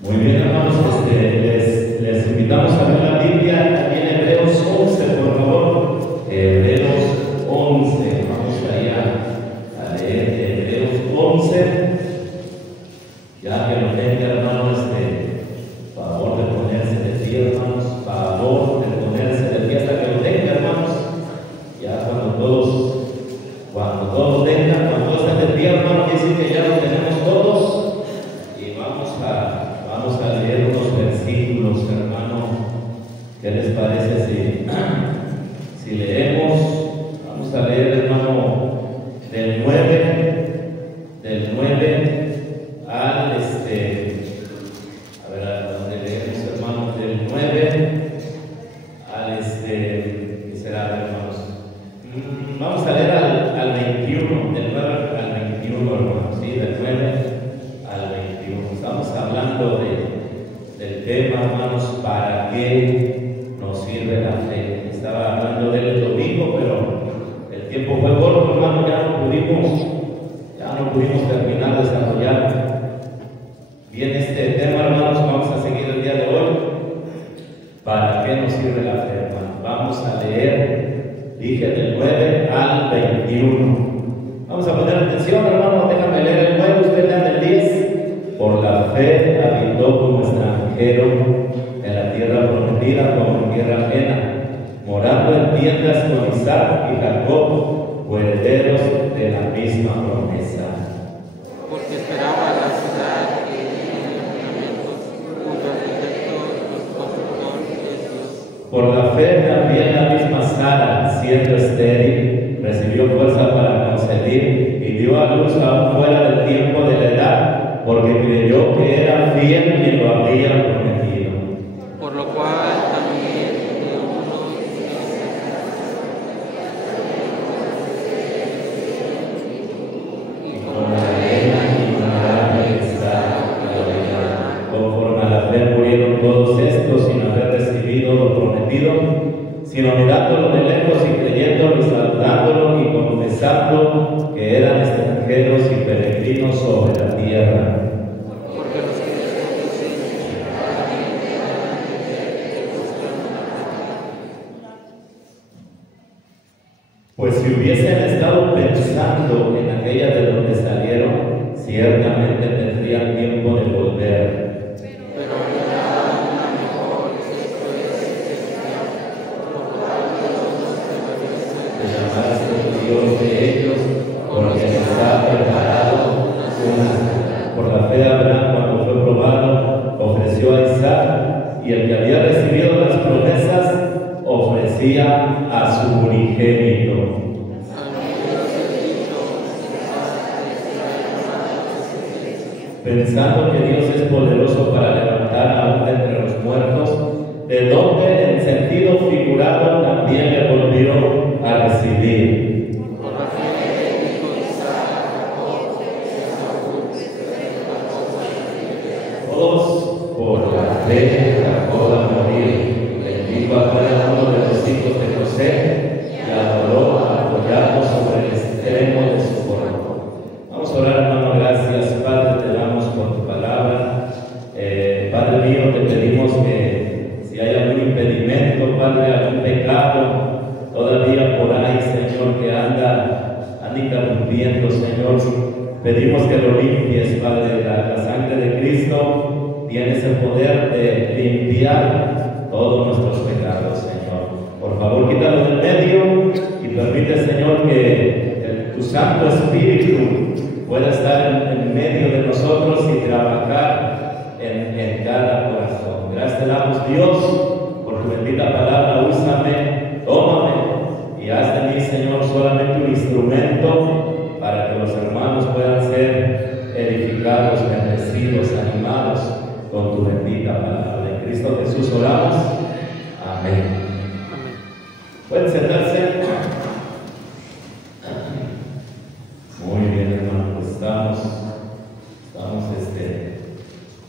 Muy bien, hermanos, les invitamos a ver la Biblia también en Hebreos 11, por favor. Hebreos 11, vamos allá a leer Hebreos 11. Ya que lo tenga, hermanos, favor de ponerse de pie, hermanos, favor de ponerse de pie hasta que lo tenga, hermanos. Ya cuando todos tengan, cuando todos estén de pie, hermanos, quiere decir que ya lo tenemos todos. Y vamos a leer unos versículos, hermano. ¿Qué les parece si leemos? Vamos a leer, hermano, del 9 al a ver, ¿a dónde leemos, hermano? Del 9 al ¿qué será, hermanos? Vamos a leer al 21, del 9 al 21, hermanos, ¿sí? Del 9 al 21. Estamos hablando del tema, hermanos, ¿para qué nos sirve la fe? Estaba hablando del domingo, pero el tiempo fue corto, hermano, ya no pudimos terminar de desarrollar bien este tema, hermanos. Vamos a seguir el día de hoy. ¿Para qué nos sirve la fe, hermano? Vamos a leer, dije, del 9 al 21. Vamos a poner atención, hermano. Déjame leer el 9, usted lea el 10. Por la fe habitó como extranjero en la tierra prometida, como en tierra ajena, morando en tiendas con Isaac y Jacob, herederos de la misma promesa. Porque esperaba la ciudad que tiene fundamentos, cuyo arquitecto y constructor es Dios. Por la fe también la misma Sara, siendo estéril, recibió fuerza para concebir y dio a luz aún fuera del tiempo de la edad, porque creyó que era fiel quien lo había prometido. Por lo cual también de uno Y con la arena ignorable está la gloria. Conforme a la fe murieron todos estos sin haber recibido lo prometido, sino mirándolo de lejos y creyéndolo y saludándolo y confesando que eran extranjeros y peregrinos sobre la tierra. porque los que Pues si hubiesen estado pensando en aquella de donde salieron, ciertamente tendrían tiempo de volver. pero ya una mejor, esto es por lo cual Dios nos Te prevalece llamaste Dios de ellos, porque les ha preparado una. Por la fe de Abraham, cuando fue probado, ofreció a Isaac, y el que había recibido las promesas ofrecía a su unigénito, pensando que Dios es poderoso para levantar aún de entre los muertos, de donde en sentido figurado también le volvió a recibir. por la fe dijo Isaac, Jacob, Todos por la fe Jacob a morir, bendijo a cada uno de los hijos de José y adoró apoyado sobre el extremo de su cuerpo. Vamos a orar, hermano. Gracias, Padre, te damos por tu palabra. Padre mío, te pedimos que si hay algún impedimento, Padre, algún pecado todavía por ahí, Señor, que anda interrumpiendo, Señor, pedimos que lo limpies, Padre. La sangre de Cristo tiene ese poder de limpiar todos nuestros pecados, Señor. Por favor, quítalo del medio y permite, Señor, que tu Santo Espíritu pueda estar en medio de nosotros y trabajar en cada corazón. Gracias te damos, Dios, por tu bendita palabra. Úsame, tómame y haz de mí, Señor, solamente un instrumento para que los hermanos puedan ser edificados, bendecidos, animados con tu bendita palabra. En Cristo Jesús oramos. Amén. Pueden sentarse. Muy bien, hermano, pues estamos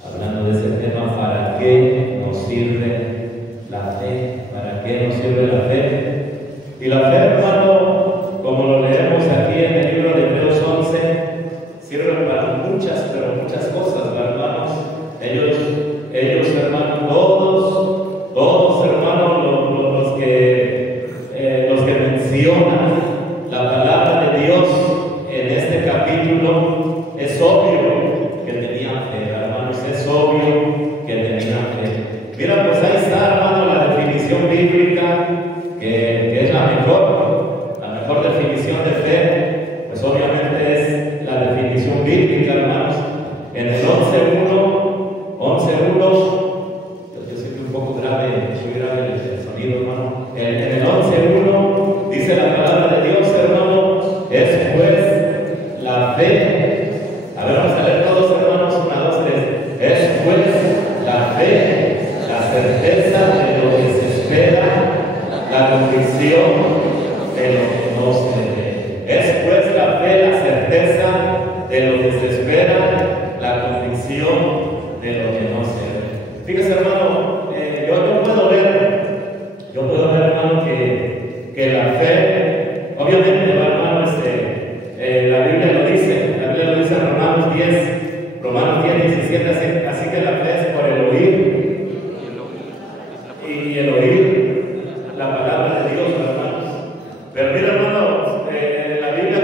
hablando de ese tema. ¿Para qué nos sirve la fe? ¿Para qué nos sirve la fe? Y la fe, hermano, como lo leemos aquí en el libro de Hebreos 11, sirve para muchas, pero muchas cosas, hermanos. Ellos convicción de lo que no se ve. Es pues la fe, la certeza de lo que se espera, la convicción de lo que no se ve. Fíjese, hermano, yo puedo ver, hermano, que la fe, obviamente, hermano, la Biblia lo dice en Romanos 10, 17, así que la fe es por el oír, y el oír la palabra de Dios, hermanos. Pero mira, hermano, la Biblia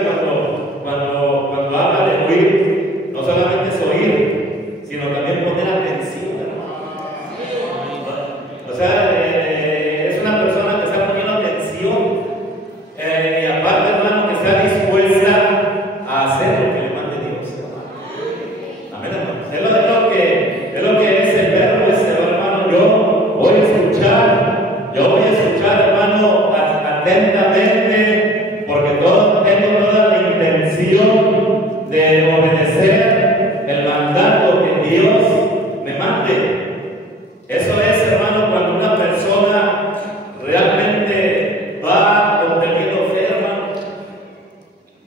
cuando habla de oír, no solamente es oír, sino también poner atención, hermano. O sea, es una persona que está poniendo atención, y aparte, hermano, que está dispuesta a hacer lo que le mande Dios. Amén, hermano. Es lo que es el verbo ese, hermano. Yo voy a escuchar, hermano, atentamente, porque tengo toda la intención de obedecer el mandato que Dios me mande. Eso es, hermano, cuando una persona realmente va obteniendo fe, hermano.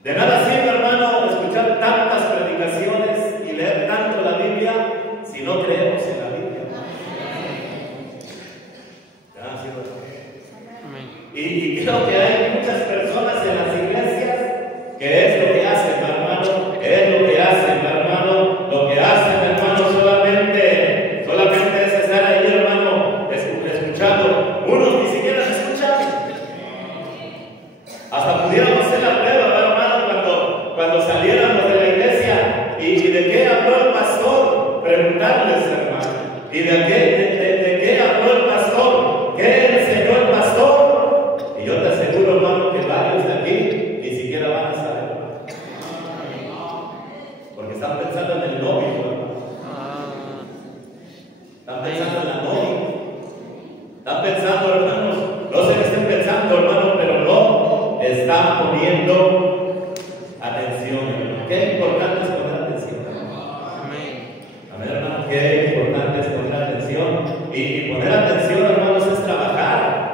De nada sirve, hermano, escuchar tantas predicaciones y leer tanto la Biblia si no creemos en la Biblia. Y creo que hay muchas personas en las iglesias que es lo que hacen, hermano, solamente es estar ahí, hermano, escuchando. Unos ni siquiera escuchan. Hasta pudiéramos hacer la prueba, hermano, cuando saliéramos de la iglesia y de qué habló el pastor, preguntarles, hermano, y de qué habló el pastor, qué enseñó el pastor. Y yo te aseguro, hermano, que varios de aquí ni siquiera van a saber, porque están pensando en el novio, hermano. Están pensando en la novia. Están pensando, hermanos, no sé qué estén pensando, hermano, pero no están poniendo atención, hermano. Qué importante es poner atención, hermano. Amén, hermano, qué importante es poner atención. Y poner atención, hermanos, es trabajar.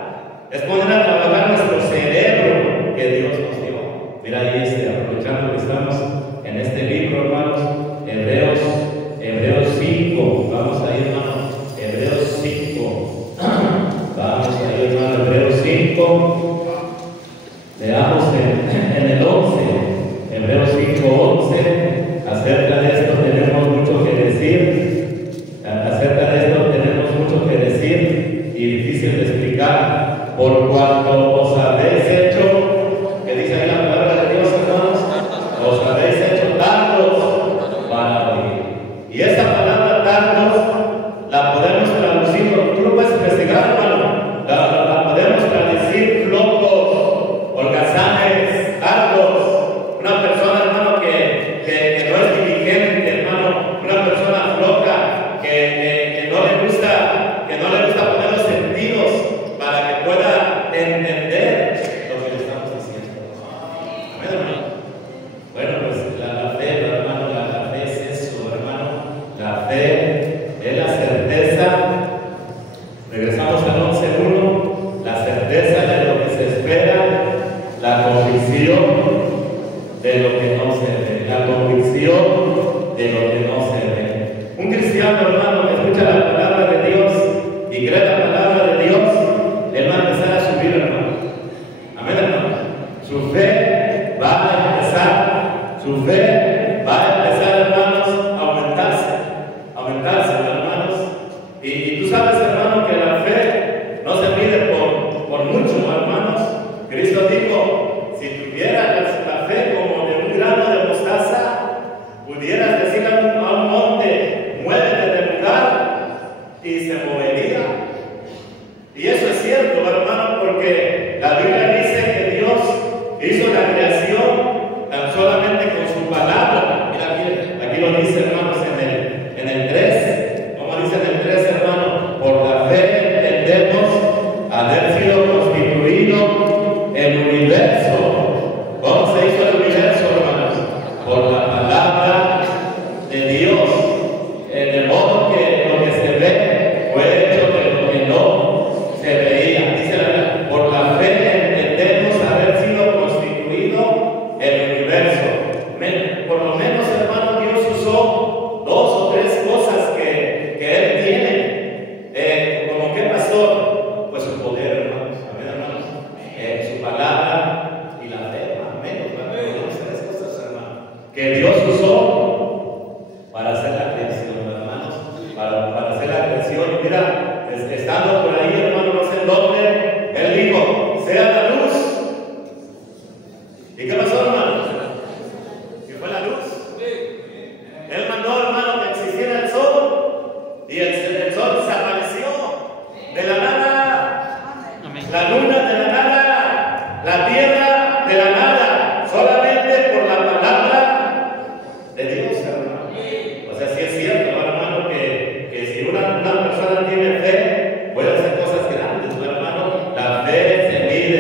Es poner a trabajar nuestro cerebro que Dios nos dio. Mira ahí, aprovechando que estamos en este libro, hermanos, Hebreos 5. Vamos a ir, hermano, Hebreos 5. Vamos a ir, hermano, Hebreos 5. Leamos en el 11. Hebreos 5, 11. Acerca de esto tenemos mucho que decir. Acerca de esto tenemos mucho que decir y difícil de explicar. Por cuanto os habéis hecho, ¿qué dice ahí la palabra de Dios, hermanos? Os habéis hecho tardos para oír. Y esta palabra tardos la podemos traducir, tú lo puedes investigar, hermano, la podemos traducir flojos, holgazanes, tardos. Una persona, hermano, que no es diligente, hermano, una persona floja, que no le gusta poner los sentidos para que pueda entender lo que le estamos diciendo. Amén, hermano. Bueno, pues la fe, hermano, la fe es eso, hermano. La fe es la certeza. Regresamos al 11:1. La certeza de lo que se espera, la convicción de lo que no se ve. La convicción de lo que no se ve. Un cristiano, hermano, que escucha la palabra de Dios y cree la palabra de Dios, él va a empezar a subir, hermano. Amén, hermano. Su fe va a empezar, hermanos, a aumentarse, hermanos. Y tú sabes, hermano, que la fe no se mide por mucho, hermanos. Cristo dijo, si tuvieras la fe como de un grano de mostaza, pudieras decir a un monte, muévete del lugar, y se movería. Y eso es cierto, hermano, porque la Biblia dice que Dios hizo la creación tan solamente con su palabra. Mira, aquí lo dice, hermanos, en el 3. ¿Cómo dice en el 3, hermano? Por la fe entendemos haber sido constituido el universo para hacer la agresión. Y mira, estando por ahí, hermano, no sé en dónde, él dijo, sea la luz. ¿Y qué pasó, hermano? ¿Qué fue la luz? Él mandó, hermano, que existiera el sol, y el sol desapareció de la nada, la luna de la nada, la tierra de la nada, solamente por la palabra de Dios, hermano. O sea, sí es cierto, hermano, que si una persona tiene fe, puede hacer cosas grandes, ¿no, hermano? La fe se mide,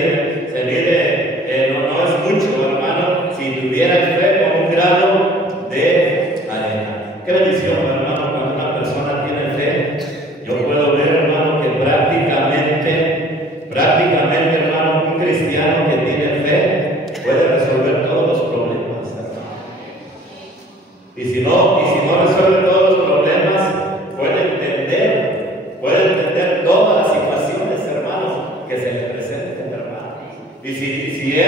no es mucho, hermano, si tuviera fe con un grano de arena. Qué bendición, hermano, cuando una persona tiene fe. Yo puedo ver, hermano, que prácticamente, hermano, un cristiano que tiene fe puede resolver todos los problemas, hermano. Y si no resuelve todos los problemas, puede entender todas las situaciones, hermano, que se le presenten, hermano. Y si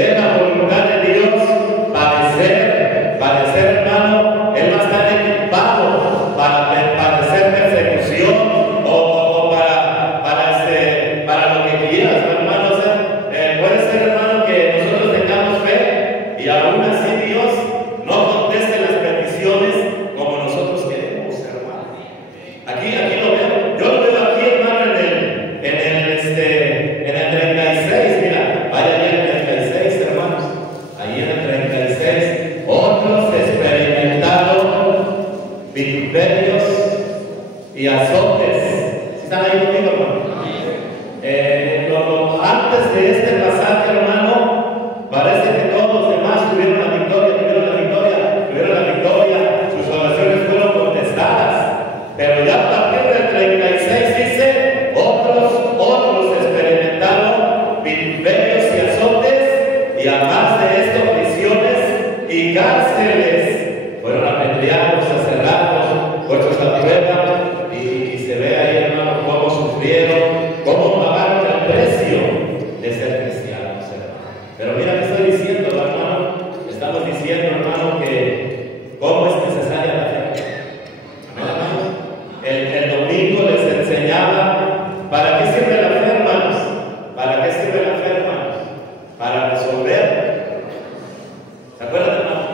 es la voluntad de Dios padecer, hermano, él va a estar equipado para padecer persecución o para lo que quieras, hermano. O sea, puede ser, hermano, que nosotros tengamos fe y aún así Dios no conteste las peticiones como nosotros queremos, hermano. Aquí lo veo, yo lo veo aquí, hermano, en el 36, mira, vaya ahí en el 36, hermanos, ahí en el 36, otros experimentaron vituperios y azotes. ¿Están ahí conmigo, hermano? Antes de este pasaje, hermano, parece que todos los demás tuvieron la victoria, sus oraciones fueron contestadas, pero ya a partir del 36 dice, otros experimentaron vituperios y azotes, y además de esto, prisiones y cárceles. Fueron apedreados, aserrados, puestos a prueba, y se ve ahí, hermano, cómo sufrieron, cómo pagaron el precio de ser cristianos, hermano. Pero mira que estoy diciendo, hermano, estamos diciendo, hermano, que cómo es necesaria la fe. Amén, hermano. El domingo les enseñaba para qué sirve la fe, hermanos. ¿Para qué sirve la fe, hermanos? Para resolver. ¿Se acuerdan, hermano?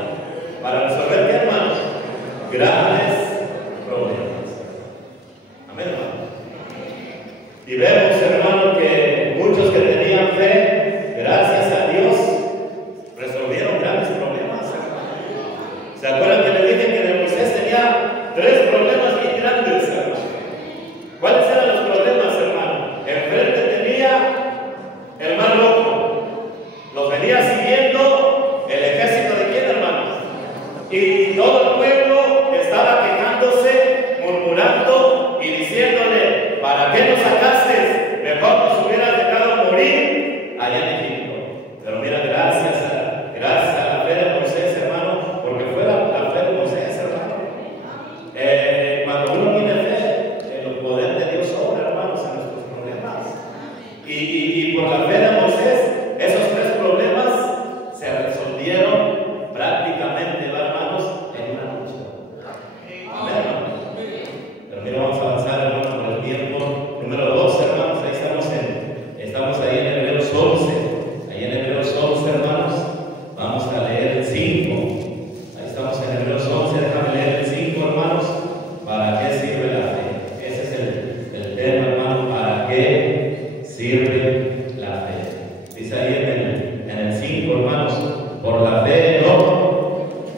Para resolver qué, hermanos? Grandes problemas. Amén, hermano. Y vemos, hermano, que muchos que tenían fe, gracias a Dios, resolvieron grandes problemas, hermano. ¿Se acuerdan que le dije que Moisés tenía 3 problemas bien grandes, hermano? ¿Cuáles eran los problemas, hermano? Enfrente tenía el mar rojo. Los venía siguiendo el ejército de quién, hermanos. Y todo el pueblo estaba quejándose, murmurando y diciéndole, ¿para qué nos sacaste? Mejor nos hubieras dejado morir allá en Egipto. Pero mira, gracias a la fe de Moisés, hermano, porque fue la fe de Moisés, hermano. Cuando uno tiene fe, el poder de Dios obra, hermanos, en nuestros problemas. Y por la fe de Moisés, esos 3 problemas se resolvieron prácticamente, hermanos, en una noche. Amén, hermano. Pero mira, vamos a avanzar, hermano, por el tiempo. Número 2, hermanos, ahí estamos ahí en Hebreos 11. Ahí en Hebreos 11, hermanos, vamos a leer el 5. Ahí estamos en Hebreos 11, déjame leer el 5, hermanos. ¿Para qué sirve la fe? Ese es el tema, hermano. ¿Para qué sirve la fe? Dice ahí en el 5, hermanos, por la fe no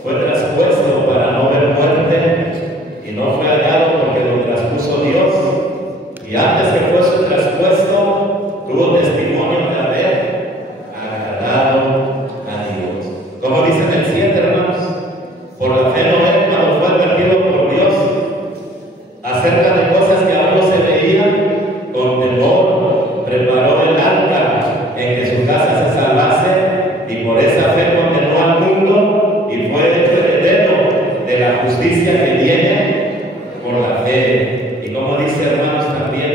fue traspuesto para no ver muerte, y no fue hallado porque lo traspuso Dios, y antes que fuese traspuesto tuvo testimonio de haber agradado a Dios. Como dice en el 7, hermanos, por la fe Noé, cuando fue advertido por Dios acerca de cosas que aún no se veían, con temor preparó el arca en que su casa se salvase, y por esa fe condenó al mundo y fue hecho heredero de la justicia que viene por la fe. Y como dice, hermanos, también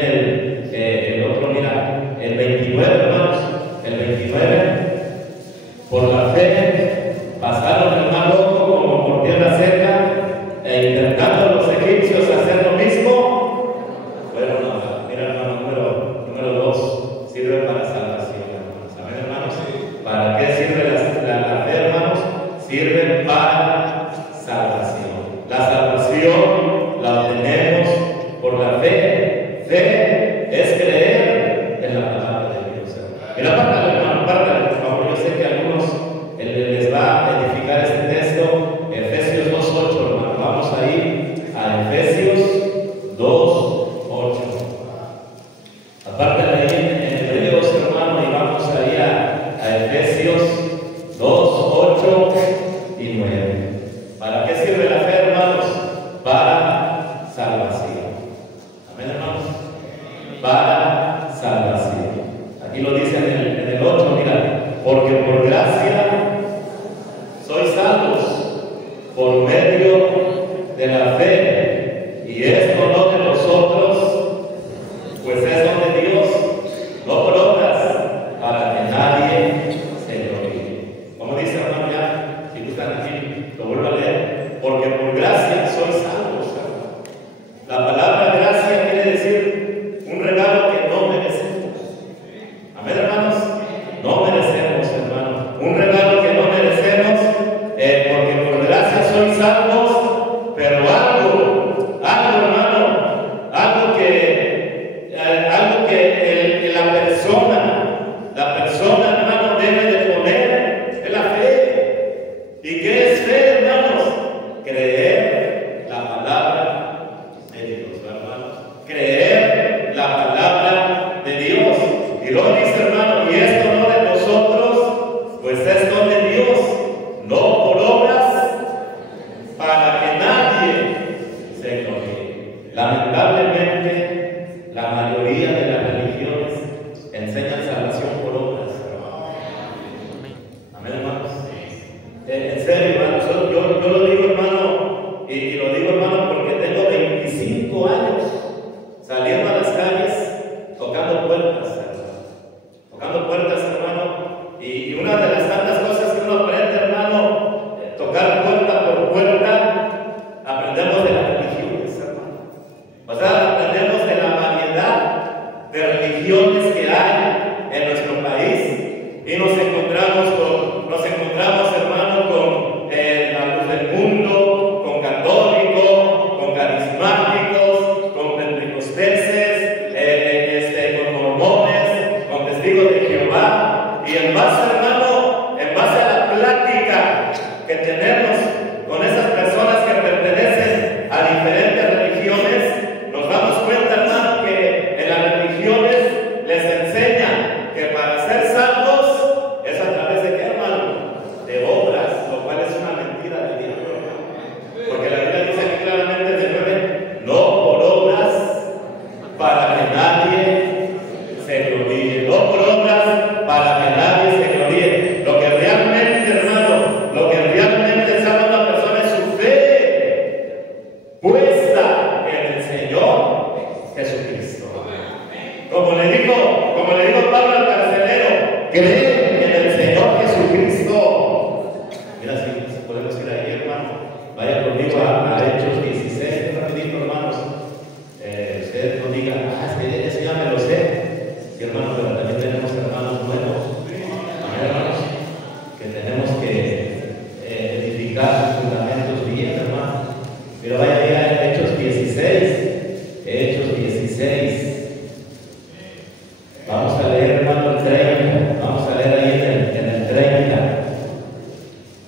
el otro, mira, el 29, hermanos, el 29, por la fe pasaron el mar rojo como por tierra seca, e intentando los egipcios hacer Lamentablemente, la mayoría de las religiones enseñan salvación por obras. Amén, hermanos. En serio, hermanos, yo lo digo, hermano, y lo digo, hermano, porque tengo 25 años saliendo a las calles, tocando puertas, hermano, y una de las tantas cosas que uno aprende, hermano, tocar puerta por puerta, aprendemos de las religiones, hermano. O sea, aprendemos de la variedad de religiones que hay en nuestro país, y nos encontramos, hermano, con la luz del mundo, con católicos, con carismáticos, con pentecosteses, con mormones, con testigos de Jehová, y en base, hermano, en base a la plática que tenemos con esas personas que pertenecen a diferentes religiones, nos damos cuenta, hermano, que en las religiones les enseñan que para ser salvos es a través de qué, hermano, de obras, lo cual es una mentira del diablo, porque la Biblia dice aquí claramente en el 9, no por obras para que nadie se gloríe, no por obras para que nadie se gloríe. Lo que realmente, hermano, lo que realmente salva a una persona es su fe puesta en el Señor Jesucristo. Como le dijo Pablo al carcelero, cree en el Señor Jesucristo. Mira, si podemos ir ahí, hermano, vaya conmigo a Hechos 16, rapidito, hermanos. Ustedes no digan, ese ya me lo sé. Sí, hermano, pero también tenemos hermanos nuevos. Amén, hermanos, que tenemos que edificar sus fundamentos bien, hermano. Pero vaya ahí a Hechos 16. Hechos 16. Vamos a leer, hermano, el 30. Vamos a leer ahí en el 30.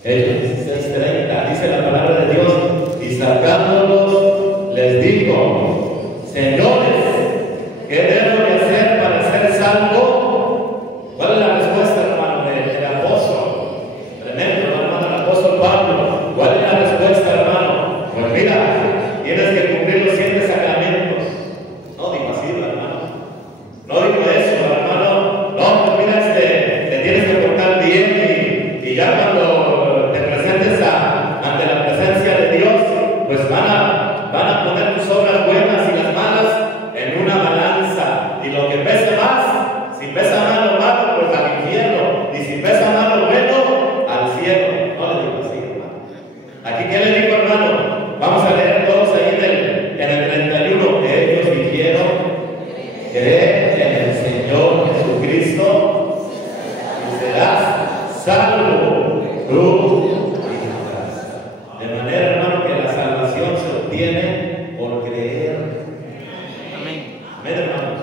Hechos 16, 30. Dice la palabra de Dios. Y sacándolos, les dijo: señores, ¿qué debo de hacer para ser salvo? ¿Cuál es la respuesta, hermano, del apóstol? Tremendo, hermano, el apóstol Pablo. ¿Cuál es la respuesta, hermano? Pues mira, tienes que cumplir los 7 sacramentos. No digo así, hermano. No digo eso, hermano. No, pues mira, te tienes que portar bien, y ya cuando te presentes ante la presencia de Dios, pues van a poner tus obras buenas y las malas en una balanza, y lo que pese más, si pesa más lo malo, pues al infierno, y si pesa más lo bueno, al cielo. No le digo así, hermano. Aquí, ¿qué le digo, hermano? Vamos a leer todos ahí en el 31. Ellos dijeron: cree en el Señor Jesucristo y serás salvo tú y tu casa. De manera, hermano, que la salvación se obtiene por creer. Amén. Amén, hermanos.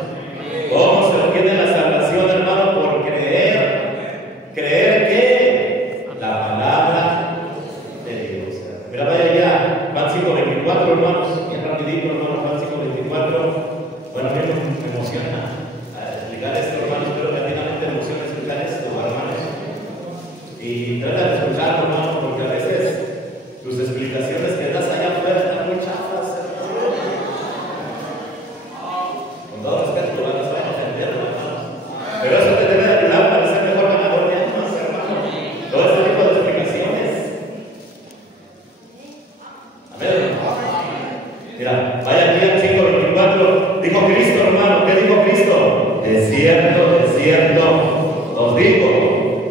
¿Cómo se obtiene la salvación, hermano? Por creer. ¿Creer qué? La palabra de Dios. Mira, vaya ya, Juan 5:24, hermanos. Bien rapidito, hermano, Juan 5:24. Bueno, a mí me emociona explicar esto, hermanos. Espero que a ti también te emociona explicar esto, hermanos. Y trata de escucharlo, hermano, porque a veces tus explicaciones que das allá afuera están muy chafas, hermano. Con todo respeto, no las vayan a ofender, hermanos. Pero eso te debe ayudar para ser mejor ganador de almas, hermano. Todo este tipo de explicaciones. Amén. Mira, vaya aquí al 5:24. Dijo Cristo, hermano. ¿Qué dijo Cristo? De cierto, os digo: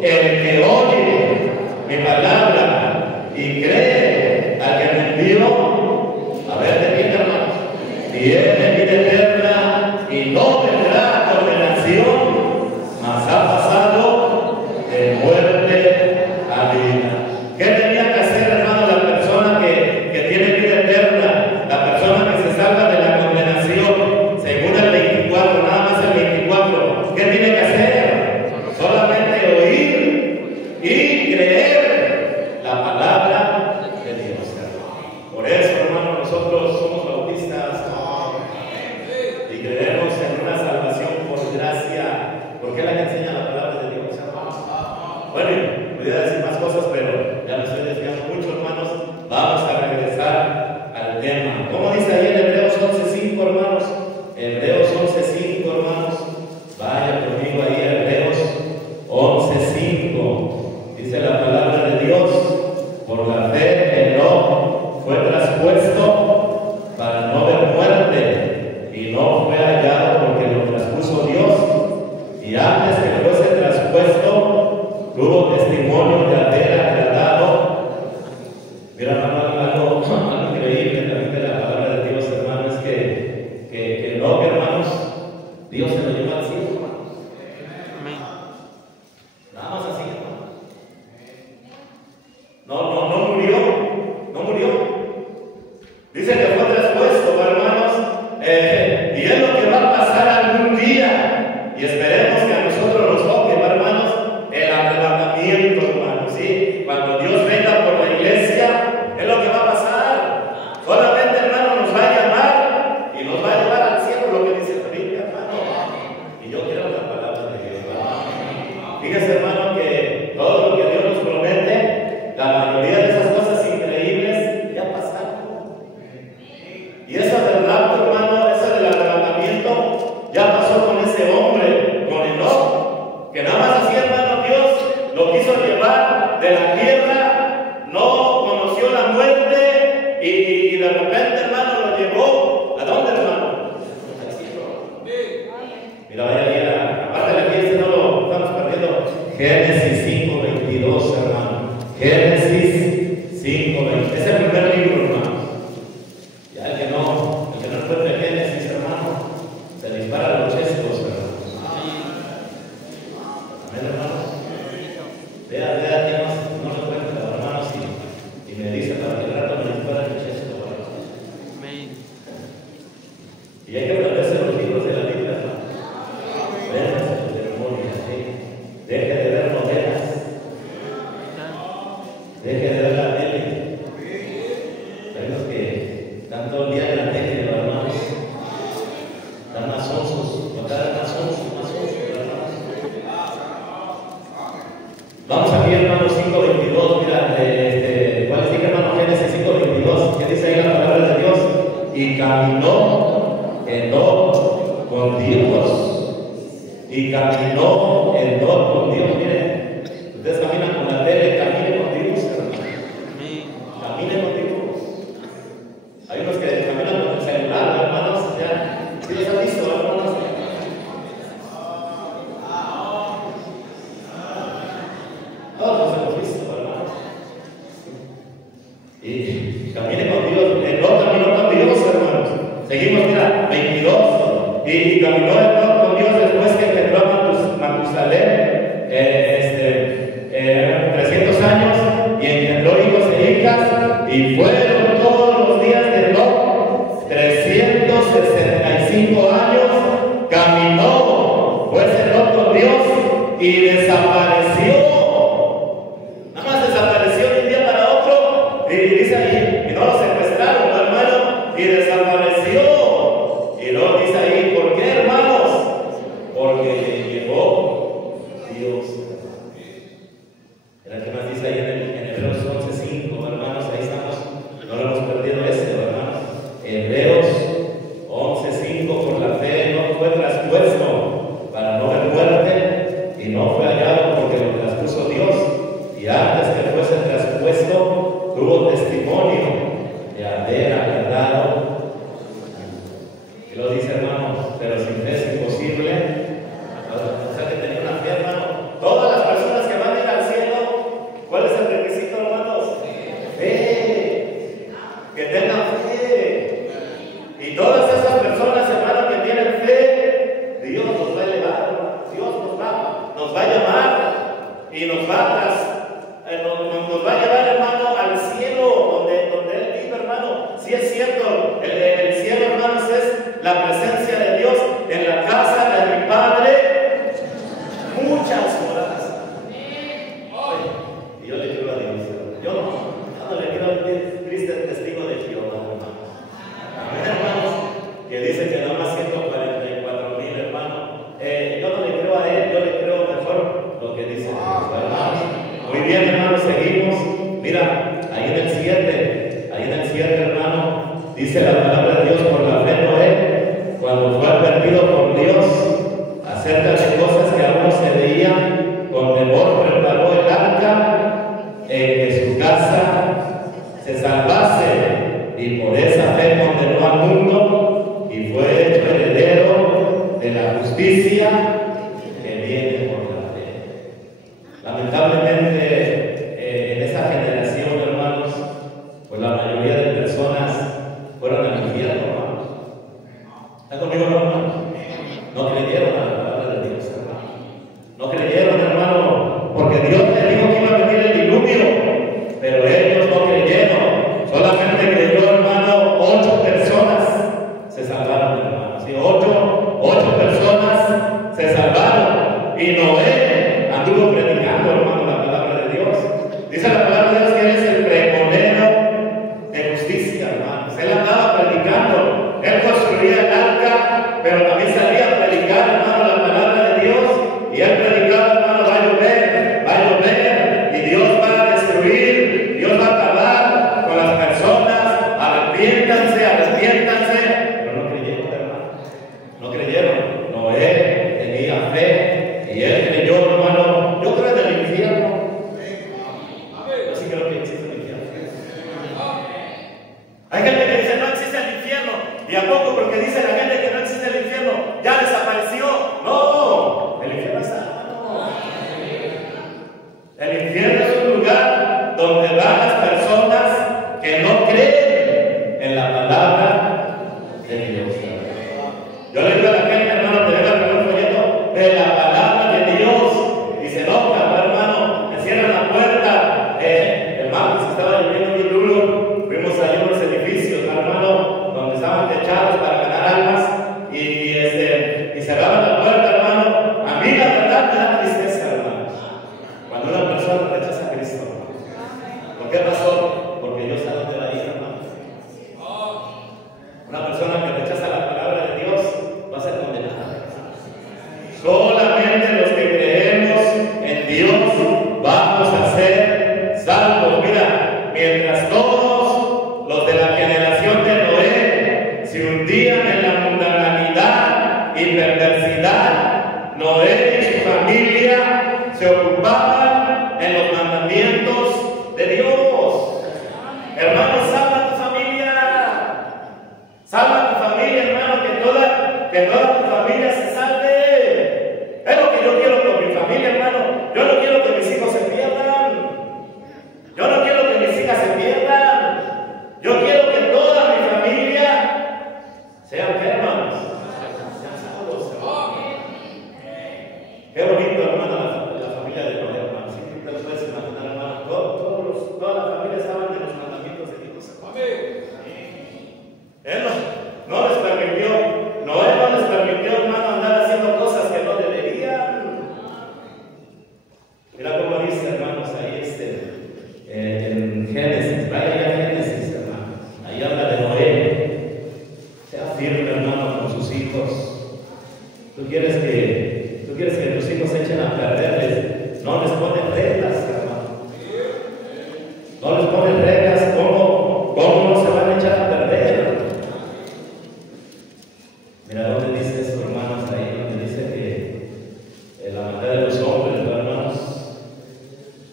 el que oye mi palabra y cree al que me envió, a ver, de quién, hermano, tiene vida eterna y no vendrá a condenación, mas ha pasado de muerte a vida. ¿Qué tenía que hacer, hermano, la persona que tiene vida eterna? La persona que se salva de la condenación, según el 24, nada más el 24. ¿Qué tiene que hacer? Solamente oír y creer la palabra de Dios. Por eso, hermano, nosotros somos bautistas. Y es lo que va a pasar algún día. Y esperemos que a nosotros nos toque, hermanos, el arrebatamiento, hermanos. ¿Sí? Cuando Dios venga por la iglesia, es lo que va a pasar. Solamente, hermano, nos va a llamar y nos va a llevar al cielo, lo que dice la Biblia, hermano. Y yo quiero la palabra de Dios, hermano. Fíjese, hermano, que todo lo que Dios nos promete, la mayoría de esas cosas increíbles ya pasaron. Y eso del rapto, hermano, eso del arrebatamiento, ya pasó con ese hombre, con Enoc, que nada más así, hermano, Dios lo quiso llevar de la tierra, no conoció la muerte y de repente, hermano, lo llevó. ¿A dónde, hermano? Al cielo. Mira, vaya bien, aparte de aquí, no lo estamos perdiendo. Génesis 5:22, hermano. Génesis 5:22. Es el primer libro, hermano. Ya el que no encuentre Génesis, hermano, se dispara los chescos, hermano. Amén, hermano. Vea que no lo encuentra, hermanos, y me dice para que el rato me dispara el chesco, hermano. Y hay que aprenderse los libros de la Biblia, hermano. Véanse de memoria, ¿sí? Deje de ver novelas. Deje de ver la tele. Hay los que están todo el día en la tele, hermanos. Están más onzos, más onzos, hermanos. Vamos aquí, hermanos, 5:22. Mira, ¿cuál es el hermano? Génesis 5:22. ¿Qué dice ahí la palabra de Dios? Y caminó Enoc con Dios. Y caminó Enoc con Dios. Miren, ustedes caminan con la tele, caminen con Dios, hermano. Caminen con Dios. Hay unos que caminan con el celular, hermanos. ¿Ya? ¿Sí los han visto, hermanos? Todos los hemos visto, hermanos. Y caminen con Dios. Enoc caminó con Dios, hermanos. Seguimos, mira, 22. Y caminó Enoc con Dios después que engendró a Matusalén 300 años y engendró hijos e hijas. Y fueron todos los días de Enoc 365 años. Caminó pues Enoc con Dios y desapareció. Nada más desapareció de un día para otro. Y dice ahí, y no lo secuestraron, hermano, y desapareció. Y luego dice ahí, ¿por qué, hermanos? Porque le llevó Dios. Era que más dice ahí en Hebreos 11:5, hermanos, ahí estamos, no lo hemos perdido ese, hermanos. Hebreos 11:5, por la fe no fue traspuesto para no ver muerte, y no fue hallado porque lo traspuso Dios, y antes que fuese traspuesto, tuvo testimonio de haber agradado. Y lo dice, hermanos, pero sin fe es imposible. O sea que tenía una fe, hermano. Todas las personas que van a ir al cielo, ¿cuál es el requisito, hermanos? Fe. Que tengan fe. Y todas esas personas, hermanos, que tienen fe, Dios nos va a elevar. Dios nos va a llamar y nos va a llevar, hermano, al cielo donde Él vive, hermano. Si es cierto, el cielo, hermanos, es la presencia de Dios en la casa de mi Padre. Muchas horas. Y yo le quiero a Dios. Yo no le quiero a Cristo el testigo de Jehová, hermano. Amén, hermanos. Que dice que nada más 144,000, hermano. Yo no le creo a Él, yo le creo mejor lo que dice Dios, hermanos. Muy bien, hermanos, seguimos. Mira, ahí en el 7, hermano, dice la palabra de Dios, por la fe Noé, cuando fue advertido por Dios acerca de cosas que aún no se veían, con temor preparó el arca en que su casa se salvase, y por esa fe condenó al mundo y fue hecho heredero de la justicia que viene por la fe. Lamentablemente, en esa generación, hermanos, pues la mayoría de personas fueron al infierno, hermanos. ¿Está conmigo, hermano? No creyeron a la palabra de Dios, hermano. No creyeron, hermano, porque Dios les dijo que iba a venir el diluvio, pero ellos no creyeron. Solamente creyó, hermano, 8 personas se salvaron. salvaron, hermanos. Y ocho personas se salvaron. Y Noé anduvo predicando, hermano, la palabra de Dios. Dice la palabra de Dios que él es el pregonero de justicia, hermanos. Él andaba predicando. Él construía el arca, pero también salía a predicar, hermano, la palabra de Dios. Y él predicaba, hermano, va a llover, y Dios va a destruir, Dios va a acabar con las personas, arrepiéntanse, pero no creyeron, hermano, no creyeron. Noé tenía fe, y él creyó, hermano. Yo creo en el infierno. Yo sí creo que existe el infierno. Hay gente que dice no existe el infierno, y a poco porque dice la gente que no existe el infierno, ya desapareció. No, el infierno está. El infierno es un lugar donde van las personas que no creen en la palabra de Dios. Yo le digo a la gente, hermano, te venga con un folleto de la palabra de Dios y se enoja, hermano, me cierran la puerta. Hermano, se estaba lloviendo bien duro, fuimos a unos edificios, hermano, donde estaban techados para ganar almas y cerraban la puerta, hermano. A mí la verdad me da tristeza, hermano, cuando una persona rechaza a Cristo. ¿Por qué razón? Porque Dios sabe dónde va a ir, hermano. Una persona que rechaza la palabra de Dios va a ser condenada. Solamente los que creemos en Dios vamos a ser salvos. Mira, mientras todos los de la generación de Noé se hundían en la mundanalidad y perversidad, Noé y su familia se ocupaban en los mandamientos de Dios. Hermano, salva a tu familia. Salva a tu familia, hermano, que toda tu familia se salve. Es lo que yo quiero con mi familia, hermano. Yo no quiero que mis hijos se pierdan. Yo no quiero que mis hijas se pierdan. Yo quiero que toda mi familia sean hermanos. Sean salvos. Qué bonito, hermano, la familia de Noé, hermano. Si te lo puedes imaginar, hermano. Toda la familia estaban de los mandamientos de Dios. Él no les permitió, Noé no les permitió, hermano, andar haciendo cosas que no deberían. Mira cómo dice, hermanos, ahí en Génesis, vaya a Génesis, hermano. Ahí habla de Noé. Sea firme, hermano, con sus hijos. Tú quieres que tus hijos se echen a perderles, no les ponen reglas, hermano. No les ponen reglas. ¿Cómo no se van a echar a perder? Mira dónde dice esto, hermanos, ahí donde dice que la maldad de los hombres, ¿no, hermanos?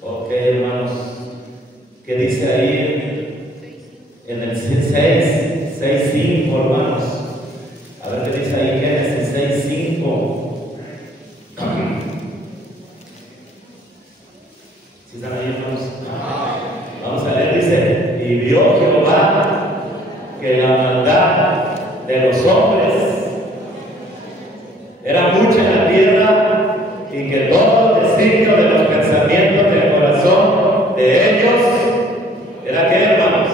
Ok, hermanos, ¿qué dice ahí en el 6:5, hermanos? A ver qué dice ahí, Génesis 6:5. ¿Sí están ahí, hermanos? Vamos a leer, dice: y vio Jehová que la maldad de los hombres era mucha en la tierra, y que todo designio de los pensamientos del corazón de ellos era, ¿qué, hermanos?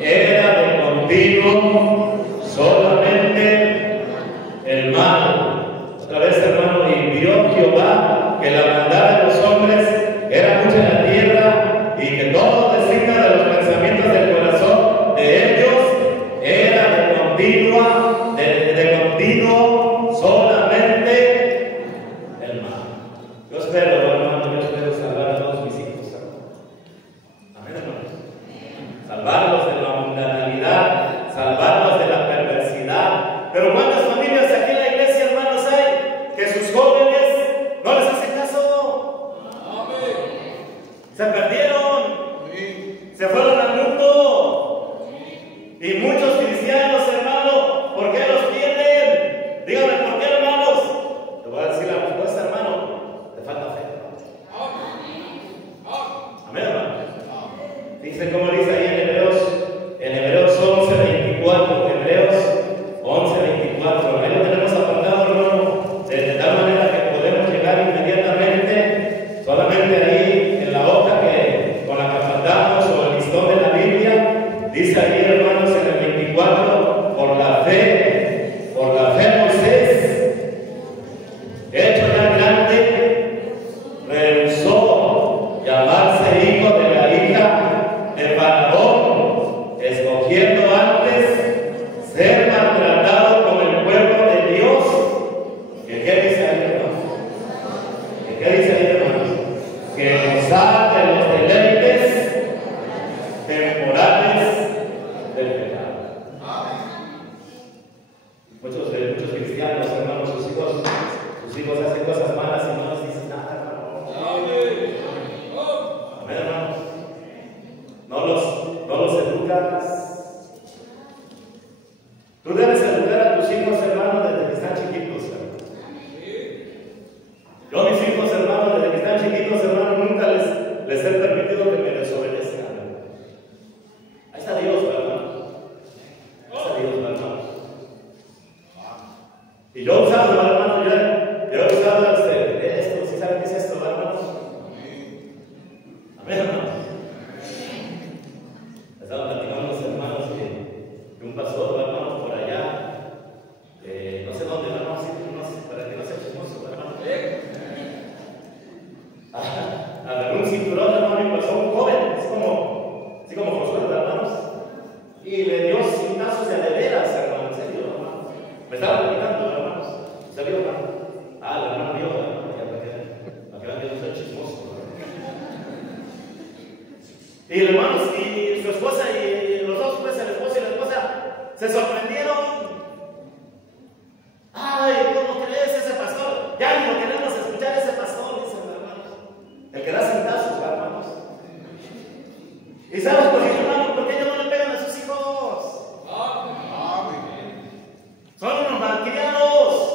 Era de continuo solamente el mal. Otra vez, hermano, y vio Jehová que la maldad de los hombres era mucha en la tierra, y que todo designio de los pensamientos del corazón de ellos era de continuo solamente el mal. Yo espero, hermano, yo espero salvar a todos mis hijos. Amén, hermanos. Salvarlos de la mundanalidad, salvarlos de la perversidad. Pero ¿cuántas familias aquí en la iglesia, hermanos, hay que sus jóvenes no les hacen caso? Se perdieron. Se fueron al mundo. Y muchos cristianos, hermano, ¿por qué los pierden? Díganme, ¿por qué, hermanos? Te voy a decir la respuesta, hermano. Te falta fe. Amén, hermano. Dice, como dice ahí en Hebreos 11:24. Hebreos 11:24. Muchos cristianos, hermanos, sus hijos hacen cosas malas y no les dicen nada, hermano. Amén, hermanos. No los educas. Tú debes educar a tus hijos, hermanos, desde que están chiquitos, hermano. Yo a mis hijos, hermanos, desde que están chiquitos, hermanos, nunca les he permitido que me desobedezcan. Ahí está Dios, hermano. Ahí está Dios, hermano. Y yo usando, hermano, yo he usado esto, ¿sí saben qué es esto, hermanos? Amén, hermanos. Estaban platicando los hermanos que un pastor, hermanos, por allá, no sé dónde, hermanos, para que no sea chismoso, hermanos. Agarró un cinturón, hermano, y pasó un joven, así como Josué, hermanos, y le dio cintazos de veras, hermano, en serio, hermano. Me estaba platicando, hermanos. ¿Se vio, hermano? El hermano vio, hermano, para que vean que no soy chismoso. Y el hermano, y su esposa, y los dos, pues, el esposo y la esposa, se sorprendieron. Ay, ¿cómo crees ese pastor? Ya ni lo queremos escuchar ese pastor, dicen, hermanos. El que da centazos, hermanos. ¿Y sabes por qué, hermano? ¿Por qué ellos no le pegan a sus hijos? Son unos malcriados.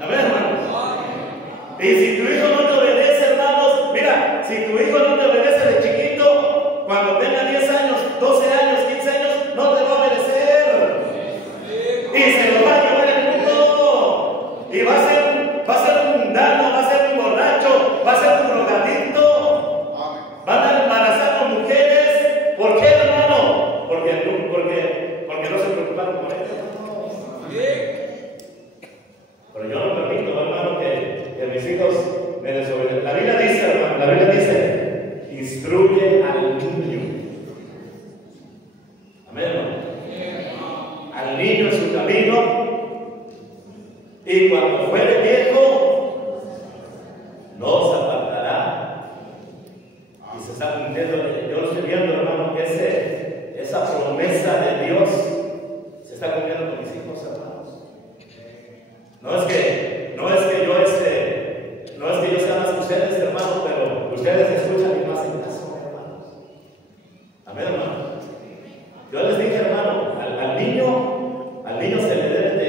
Amén, hermanos. Y si tu hijo no te obedece, hermanos, mira, si tu hijo no te obedece de chiquito, cuando tenga 10 años, 12 años, 15 años, no te va a obedecer. Y se lo va a llevar el mundo. Y va a ser un dano, va a ser un borracho, va a ser un drogadicto. Van a embarazar a mujeres. ¿Por qué, hermano? Porque no se preocuparon por eso. Pero yo no permito, hermano, que mis hijos me desobedezcan. La Biblia dice, hermano, instruye al niño. Amén, hermano. Al niño en su camino, y cuando fuere viejo, no se apartará. Y se está cumpliendo. Yo lo estoy viendo, hermano, que esa promesa de Dios se está cumpliendo con mis hijos, hermanos. No es que yo sea más que ustedes, hermanos, pero ustedes escuchan y no hacen caso, hermanos. Amén, hermano. Yo les dije, hermano, al niño se le debe de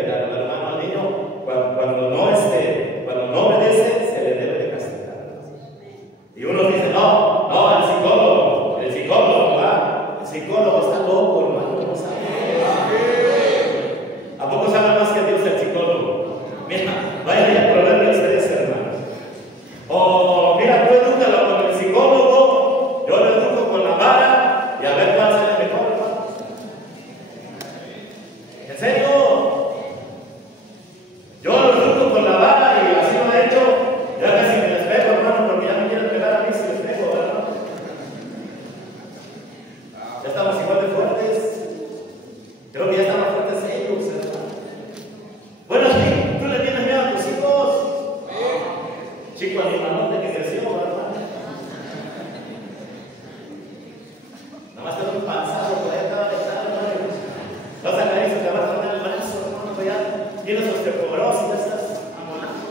pegar, hermano. Al niño, cuando no obedece, se le debe de castigar. Y uno dice, no, el psicólogo, ¿verdad? El psicólogo está loco, hermano, no sabe. ¿A poco sabe más que Dios el psicólogo? Mira, vaya a Proverbios 3, hermanos. O mira, tú edúcalo con el psicólogo, yo lo educo con la vara, y a ver cuál sale mejor, hermano. ¿En serio? Yo lo educo con la vara y así lo he hecho. Ya casi me les pego, hermano, porque ya me quieren pegar a mí si les pego, ¿verdad? Ya estamos igual de fuertes. Creo que ya estamos fuertes ellos, hermano. Bueno, sí, tú le tienes miedo a tus hijos. Chico animalote que creció, hermano. Nada más te un panzado por ahí cada vez, hermano. Vas a caer y se te va a tornar el brazo, hermano. Pues ya tienes osteoporosis y ya estás amonando.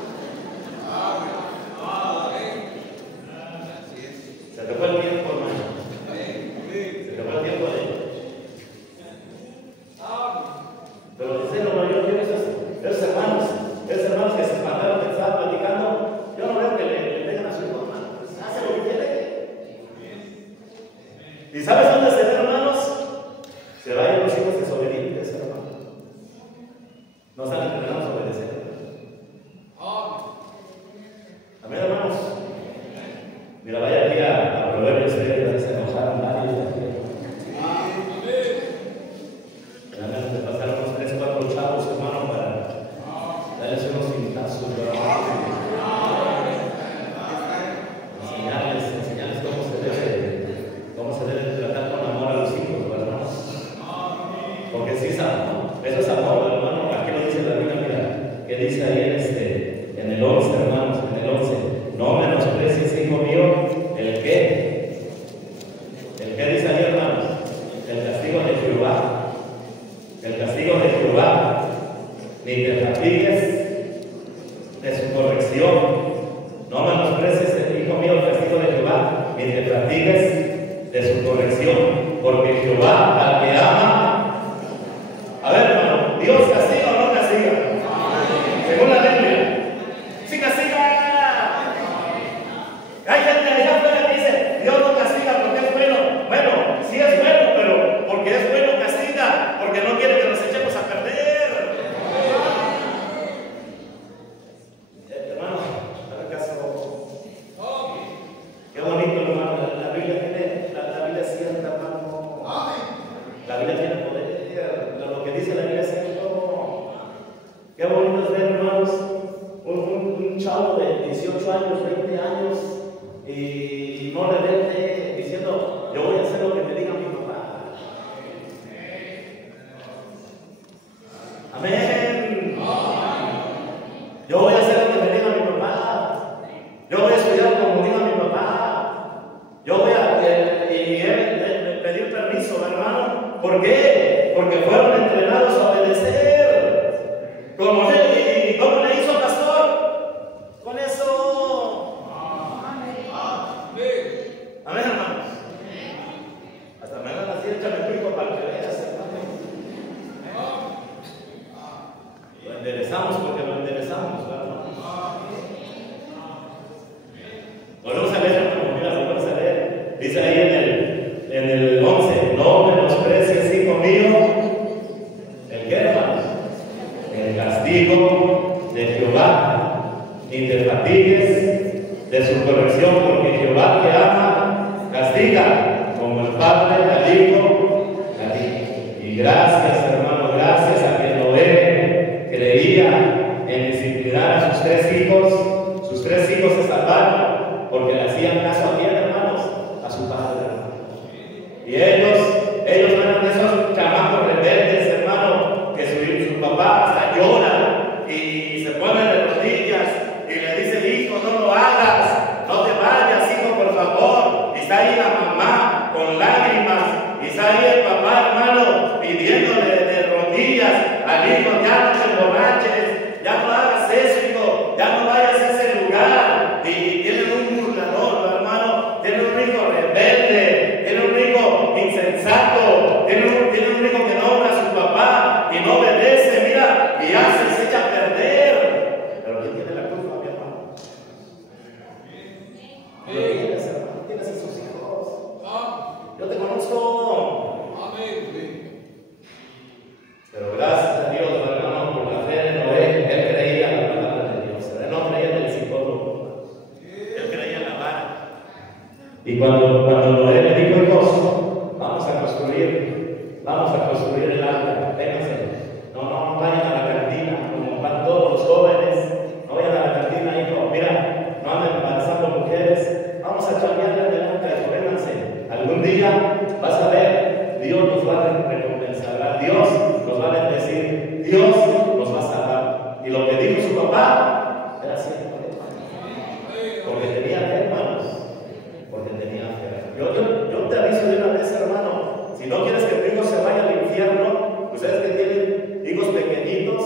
Se te fue el tiempo, hermano. Se te fue el tiempo de. Pero en serio, yo quiero esos hermanos que se espantaron, que estaban platicando, yo no veo que le dejen a su hijo, hermano. Hace lo que quiere. ¿Y sabes dónde se ve, hermanos? Se vayan los hijos desobedientes, hermano. No están entrenados a obedecer. Amén, hermanos. Mira, vaya aquí a Proverbios 3, se enojaron varios de aquí. Realmente pasaron unos 3, 4 chavos, hermano, para darles unos pintazos, enseñarles cómo se debe tratar con amor a los hijos, ¿verdad? Porque si es amor, eso es amor, hermano. Aquí lo dice la Biblia, mira, que dice ahí en el 11, hermanos, en el 11, no menosprecies, hijo mío, el que dice ahí, hermanos, el castigo de Jehová. El lo que dice la iglesia es todo. Qué bonito es ver, hermanos, un chavo de 18 años, 20 años, y no rebelde, diciendo, yo voy a hacer lo que me diga mi papá. Amén. Yo voy a hacer lo que me diga mi papá. Yo voy a estudiar como diga mi papá. Yo voy a pedir permiso, hermano. ¿Por qué? Porque fueron entrenados a obedecer. ¿Cómo le hizo pastor? Con eso. Amén, hermanos. Hasta me van a decir, échame tu hijo para que veas, hermano. Lo enderezamos porque lo enderezamos, ¿verdad? Volvemos a leer, hermano. Mira, volvemos a leer. Dice ahí en el 11, no menosprecies, hijo mío, ¿el qué, hermanos? El castigo de Jehová, ni te fatigues de su corrección, porque Jehová te ama, castiga, como el Padre al Hijo, a ti. Y gracias, hermano, gracias a que Noé creía en disciplinar a sus tres hijos se salvaron, porque le hacían caso a quién, hermanos, a su padre. Y ellos no eran esos chamacos rebeldes, hermano, que su papá hasta llora y se pone de rodillas y le dice, hijo, no lo hagas, no te vayas, hijo, por favor. Y está ahí la mamá con lágrimas, y está ahí el papá, hermano, pidiéndole de rodillas al hijo, ya no te emborraches, ya no hagas eso, hijo, ya no vayas a ese lugar. Y tienen un burlador, hermano, tienen un hijo rebelde, tienen un hijo insensato, tienen un hijo que no honra a su papá y no obedece, mira, y hace, se echa a perder. Pero ¿quién tiene la culpa, mi hermano? ¿Tienes, hermano? ¿Tienes esos hijos? Yo te conozco. Pero gracias a Dios, hermano, por la fe de Noé, él creía en la palabra de Dios. Él no creía en el psicólogo. Él creía en la vara. Y cuando Noé le dijo, hijos, vamos a construir el arca, vénganse. No vayan a la cantina, como van todos los jóvenes. No vayan a la cantina, hijo, mira, no anden embarazando mujeres. Vamos a cambiarle el arca, hijo, vénganse. Algún día vas a ver, Dios nos va a recompensar, Dios nos va a bendecir, Dios nos va a salvar. Y lo que dijo su papá era cierto. Porque tenía fe, hermanos. Porque tenía fe. Yo te aviso de una vez, hermano. Si no quieres que tu hijo se vaya al infierno, ustedes que tienen hijos pequeñitos,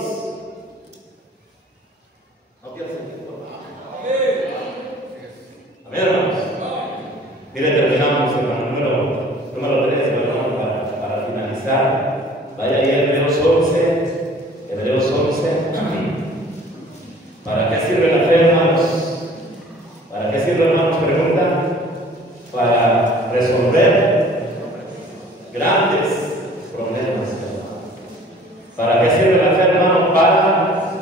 no pierdan el tiempo. Amén, hermanos. Mire, terminamos, hermano. Número 3, hermano, para finalizar. Vaya ahí a Hebreos 11. Hebreos 11. ¿Para qué sirve la fe, hermanos? ¿Para qué sirve, hermanos? Pregunta. Para resolver grandes problemas, hermano. ¿Para qué sirve la fe, hermano? Para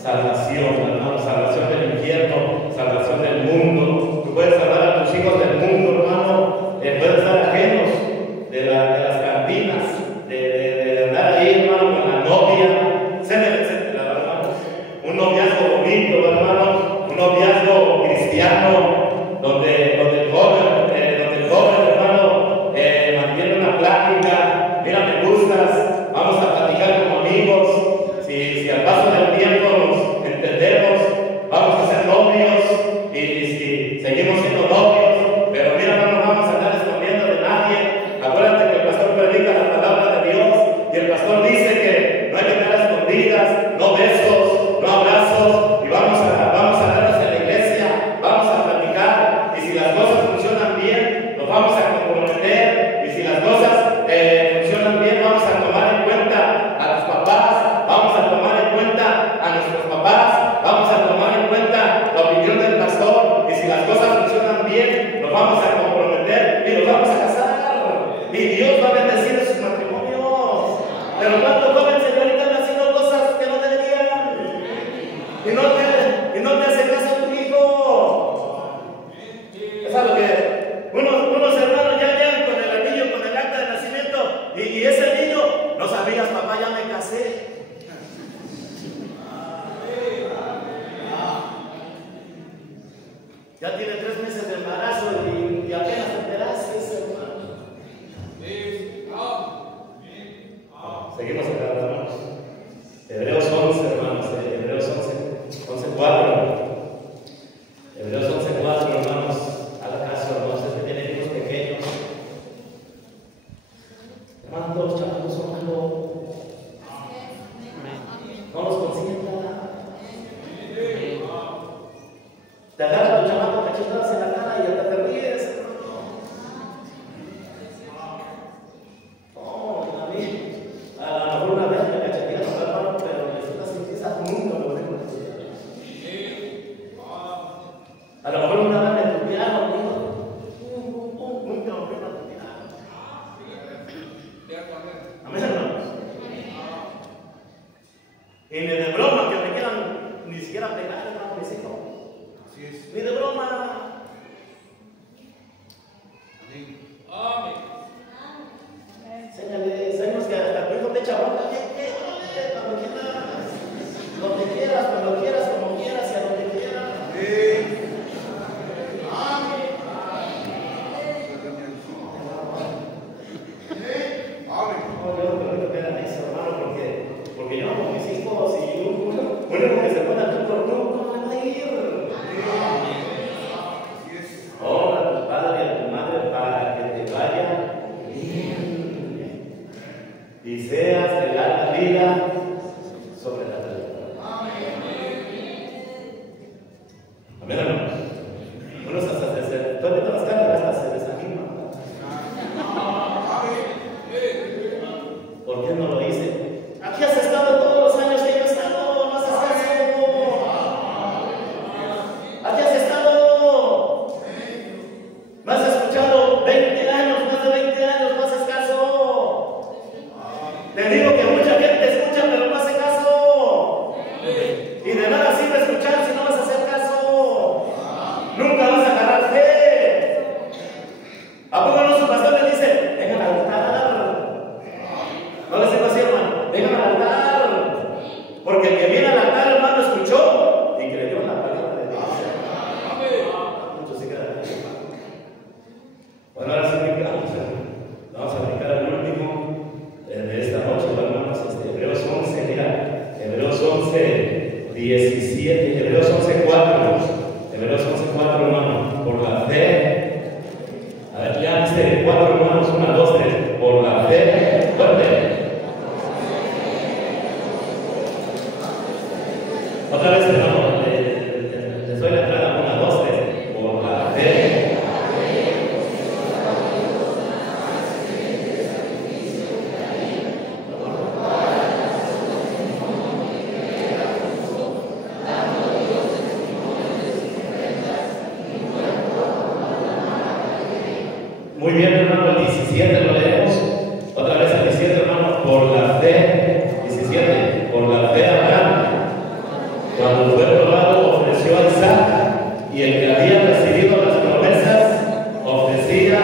salvación, hermano. Salvación del infierno, salvación del mundo. Tú puedes salvar a tus hijos del mundo, hermano. Puedes estar ajenos de las cantinas, de andar ahí, hermano, con la novia, etcétera, hermano. Un noviazgo bonito, hermano. Un noviazgo cristiano, donde el joven, hermano, mantiene una plática. Mira, me gustas, vamos a platicar como amigos. casé. Ya tiene 3 meses de embarazo y apenas te enteraste, hermano. Seguimos acá, hermanos. Hebreos 11, hermanos. Hebreos 11:4. Hebreos 11:4, hermanos. Haga caso, hermanos. Usted que tiene hijos pequeños. Hermanos, todos los chamacos son malos. No los consienta. Te agarra el chamaco cachetadas en la cara y hasta te ríes, hermano. No, a mí, a lo mejor una vez me cachetearon, hermano, pero resulta que quizás nunca lo dejo de hacer. A lo mejor una vez me tutearon, nunca lo dejo de tutear. Amén, hermanos. Y ni de broma que me quieran ni siquiera pegar, hermano, mis hijos. Ni de broma. Enséñales que hasta tu hijo te echa bronca. Cuando quieras, como quieras y a donde quieras. No, yo no permito que hagan eso, hermano, porque yo amo a mis hijos y uno que se pone tú por tú, ¿cómo le va a ir? Honra a tu padre y a tu madre para que te vaya bien y seas de larga vida sobre la tierra. Amén, hermanos. Unos hasta todavía las cargas hasta se desaniman. ¿Por qué no lo hice? Aquí has estado todos los años que yo he estado, no haces caso. Aquí has estado. Me has escuchado 20 años, más de 20 años, no haces caso. Te digo que mucha gente escucha, pero no hace caso. Y de nada sirve escuchar si no vas a hacer caso. Nunca vas a agarrar fe. ¿A poco no su pastor le dice, vengan al altar? No le digo así, hermano, vengan al altar. Porque el que viene al altar, hermano, escuchó y creyó en la palabra de Dios. Muchos se quedan aquí. Bueno, ahora sí vamos a brincar al último de esta noche, hermanos. Hebreos 11, mira, Hebreos 11, 17, Hebreos 11, 4. Hebreos 11, 4, hermano. Por la fe. A ver, ya dice 4, hermanos, 1, 2, 3. Por la fe. Fuerte. Otra vez, hermano, les doy la entrada. 1, 2, 3. Por la fe. Muy bien, hermano, el 17 lo leemos. Otra vez el 17, hermano. Por la fe. 17. Por la fe Abraham, cuando fue probado, ofreció a Isaac, y el que había recibido las promesas ofrecía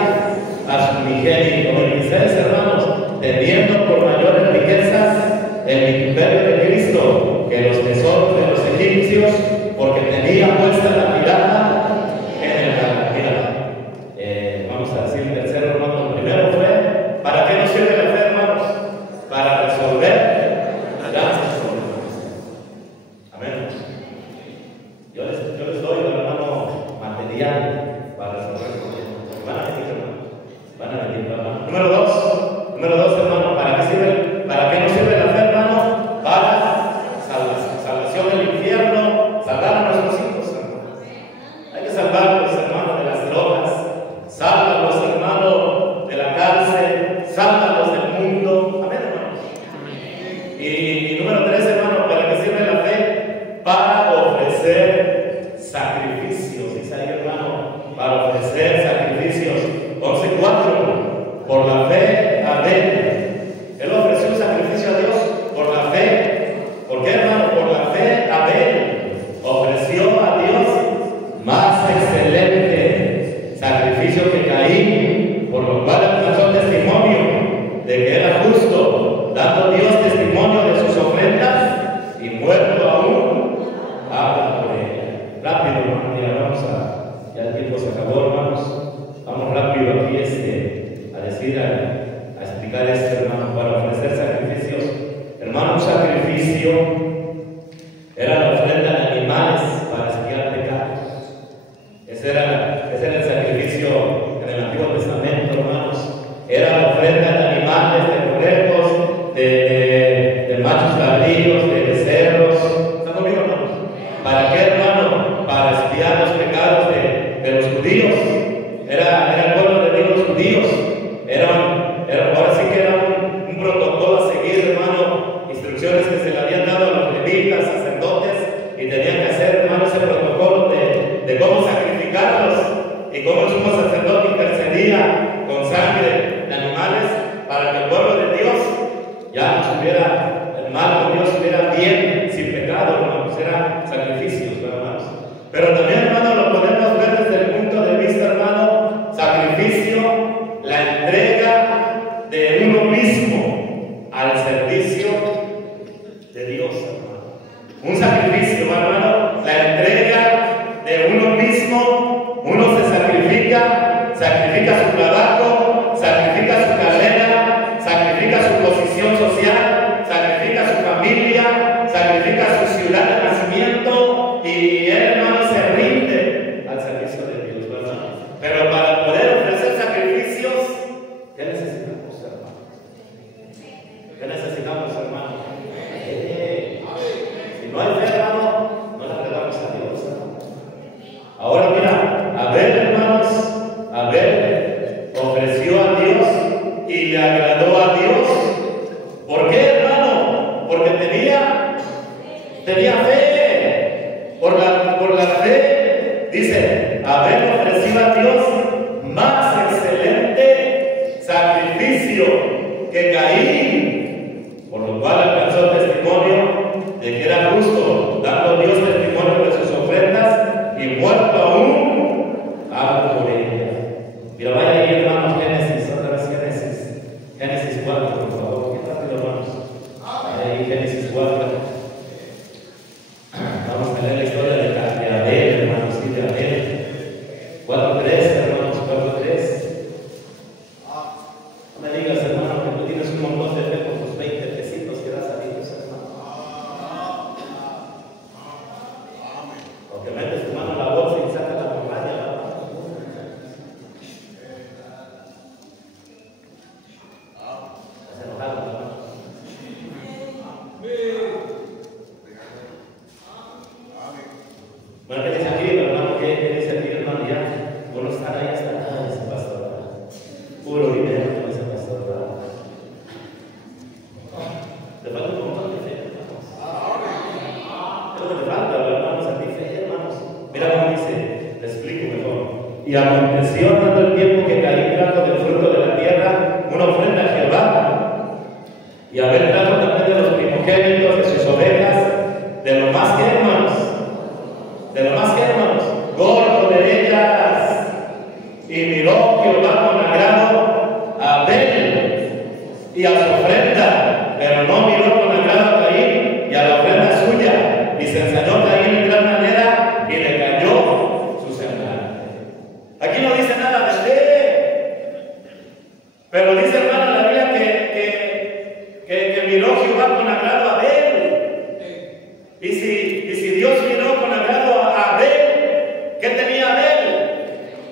a su unigénito. Y ustedes, hermanos, teniendo por mayores riquezas el imperio de Cristo que los tesoros de los egipcios, porque tenía puesta la mirada en el mira. Vamos a decir el tercero, hermano. El primero fue, ¿para qué nos sirve la fe, hermanos? Para resolver grandes problemas. Amén. Yo les doy, hermano, material para resolver problemas. Van a venir, hermano. Número dos, hermano. ¿Para qué nos sirve la fe, hermano? Para salvación del infierno, salvar a nuestros hijos, hermano. Hay que salvarlos, hermano, de las drogas. Sálvalos, hermano, de la cárcel. Sálvalos del mundo. Amén, hermano. Y número 3, hermano, ¿para qué sirve la fe? Para ofrecer sacrificios. Dice ahí, hermano, para ofrecer sacrificios. 11:4. Por la fe, Abel. Él ofreció un sacrificio a Dios por la fe. ¿Por qué, hermano? Por la fe, Abel ofreció a Dios más excelente sacrificio que Caín, por lo cual alcanzó testimonio de que era justo, dando Dios testimonio de su instrucciones que se le habían dado a los levitas, sacerdotes, y tenían que hacer, hermanos, ese protocolo de cómo sacrificarlos y cómo el sumo sacerdote intercedía con sangre de animales para que el pueblo de Dios ya estuviera, el mal con Dios estuviera bien, sin pecado, hermanos, eran sacrificios, hermanos. Pero también, hermano, lo podemos ver desde el punto de vista, hermano, sacrificio, la entrega de uno mismo al servicio de Dios, hermano. Un sacrificio, hermano, la entrega de uno mismo. Uno se sacrifica su trabajo, sacrifica su carrera, sacrifica su posición social, sacrifica su familia, sacrifica su ciudad de nacimiento, y él, hermano, se rinde al servicio de Dios, ¿verdad? Pero para poder ofrecer sacrificios, ¿qué necesitamos, hermano? ¿Qué necesitamos, hermano? Si no hay fe, hermano, no le agradamos a Dios, hermano. Ahora mira, Abel, hermanos, Abel ofreció a Dios y le agradó a Dios. ¿Por qué, hermano? Porque tenía fe. Por la fe, dice, Abel ofreció a Dios más excelente sacrificio que Caín, por lo cual alcanzó el testimonio de que era justo, dando Dios testimonio de sus ofrendas, y muerto aún, hablo por ella. Mira, vaya ahí, hermanos, Génesis, otra vez Génesis 4, por favor. ¿Qué rápido, hermanos? Vaya ahí, Génesis 4. Vamos a leer la historia de Abel, hermanos, sí, de Abel. 4:3, hermanos, 4:3. No me digas, hermano, que tú tienes un montón de fe por tus 20 pesitos que das a Dios, hermano. O que metes tu mano en la bolsa y sacas la morralla, hermano. Estás enojado, hermano. Bueno, ¿qué dice aquí, hermano? ¿Qué dice aquí, hermano? Ya, bueno, están ahí hasta ese pastor, puro dinero con ese pastor, ¿verdad? Te falta un montón de fe, hermanos. Es lo que te falta, hermanos, a ti fe, hermanos. Mira cómo dice, te explico mejor. Y aconteció tanto el tiempo que Caín trajo del fruto de la tierra una ofrenda a Jehová, y Abel trajo también de los primogénitos de sus ovejas, de lo más que, hermanos, gordo de ellas. Y miró Jehová con agrado a Abel y a su ofrenda, pero no miró con agrado a Caín y a la ofrenda suya. Y se ensañó Caín en gran manera y le cayó su semblante. Aquí no dice nada de fe, pero dice, hermano, la Biblia que miró Jehová con agrado a Abel. Y si Dios miró con agrado a Abel, ¿qué tenía Abel?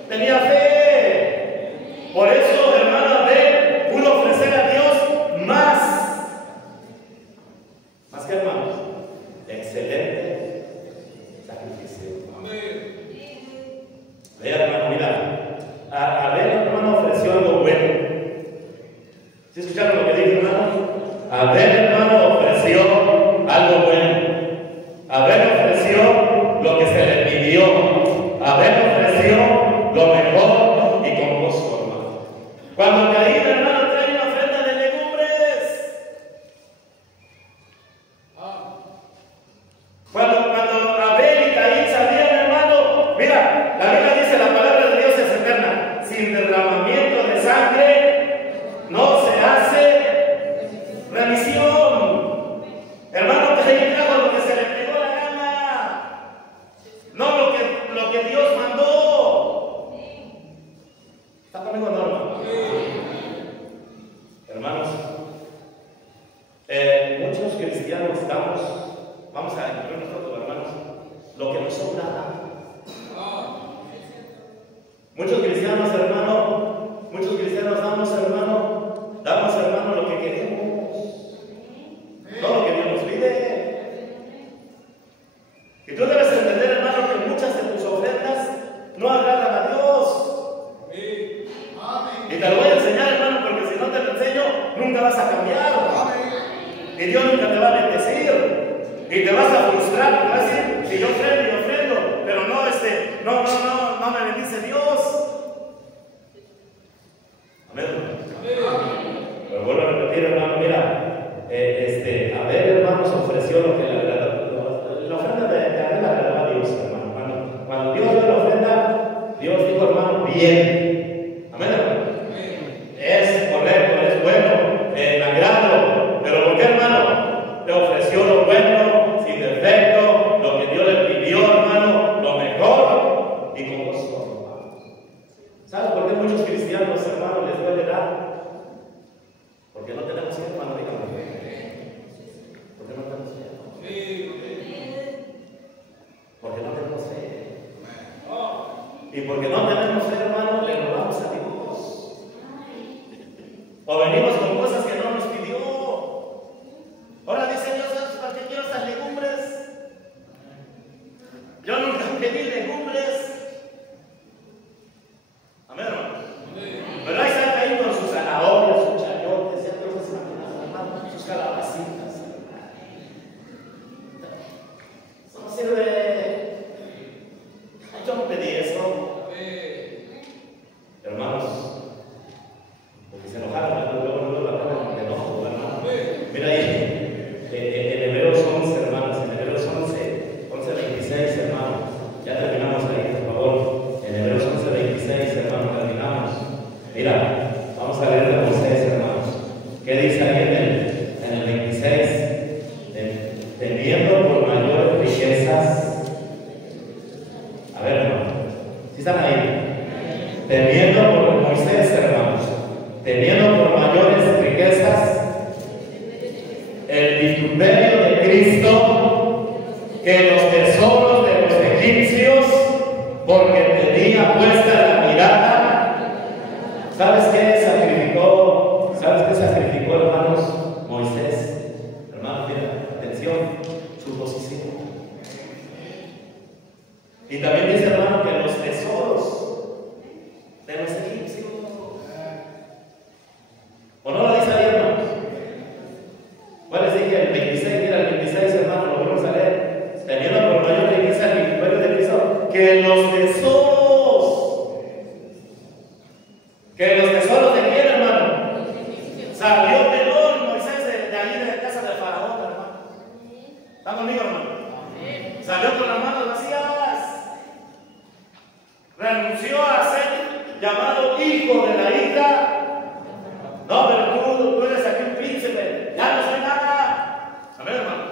Tenía fe. Por eso, hermano, Abel pudo ofrecer a Dios más que, hermanos, excelente sacrificio. Vea, hermano, mira, Abel, hermano, ofreció algo bueno. ¿Sí escucharon lo que dijo, hermano? Abel, hermano, ofreció algo bueno. Abel ofreció lo que se le pidió. Abel ofreció lo mejor y con gozo, hermano. Cuando Caín, hermano, trae una ofrenda de legumbres. Cuando Abel y Caín sabían, hermano, mira, la Biblia dice, la palabra de Dios es eterna. Sin derramamiento de sangre no se hace remisión. Hermano, Caín trajo lo que se le pegó la gana, no lo que Dios mandó. ¿Está conmigo, no, hermano? Hermanos, muchos cristianos vamos a incluir nosotros, hermanos, lo que nos sobra. Muchos cristianos, damos, hermano, lo que queremos, no lo que Dios nos pide. Y tú debes entender, hermano, que muchas de tus ofrendas no agradan a Dios. Y te lo voy a enseñar, hermano, porque si no te lo enseño, nunca vas a cambiar. Y Dios nunca te va va a bendecir. Y te vas a frustrar, te vas a decir, si yo ofrendo, pero no me bendice Dios. Amén. Pero vuelvo a repetir, hermano, mira, Abel, hermanos, ofreció lo que la ofrenda de Abel la agradaba a Dios, hermano. Cuando Dios dio la ofrenda, Dios dijo, hermano, bien. Amén, hermano. Es correcto, es bueno, me agrado. Pero ¿por qué, hermano? Le ofreció lo bueno, sin defecto, lo que Dios le pidió, hermano, lo mejor y con gozo, hermano. ¿Sabes por qué muchos cristianos, hermanos, les duele dar? Porque no tenemos fe, hermano, dígame. Porque no tenemos fe. Porque no tenemos fe. Y porque no tenemos fe, hermano, le robamos a Dios. O venimos con cosas que no nos pidió. Ahora dice Dios, ¿para qué quiero estas legumbres? Yo nunca pedí legumbres. Amén, hermano. Pero ahí están ahí con sus zanahorias, sus chayotes, ya todas esas hermano, sus calabacitas. Eso no sirve. Yo no pedí eso. Hermanos, porque se enojaron, luego la acaban de enojo, hermano. Mira ahí, en Hebreos 11, hermanos, en Hebreos 11:26, hermanos. Ya terminamos ahí, por favor. En Hebreos 11:26, hermanos, terminamos. Mira, vamos a leer de Moisés, hermanos. ¿Qué dice ahí en el 26? Teniendo por mayores riquezas. A ver, hermanos, ¿sí están ahí? Teniendo por Moisés, hermanos, teniendo por mayores riquezas el vituperio de Cristo que los tesoros de los egipcios, porque tenía puesta la mirada. ¿Sabes qué sacrificó? ¿Sabes qué sacrificó, hermanos? Moisés. Hermanos, mira, atención, su posición. Y también dice, hermano, que los tesoros de los egipcios. ¿O no lo dice ahí, hermanos? ¿Cuál les dije? El 26, mira, el 26, hermano, lo volvemos a leer. Teniendo por mayor riqueza el vituperio de Cristo, que los tesoros de quién, hermano. Salió pelón Moisés de ahí de la casa del faraón, hermano. ¿Están conmigo, hermano? Salió con las manos vacías. Renunció a ser llamado hijo de la hija. No, pero tú eres aquí un príncipe. Ya no soy nada. A ver, hermano.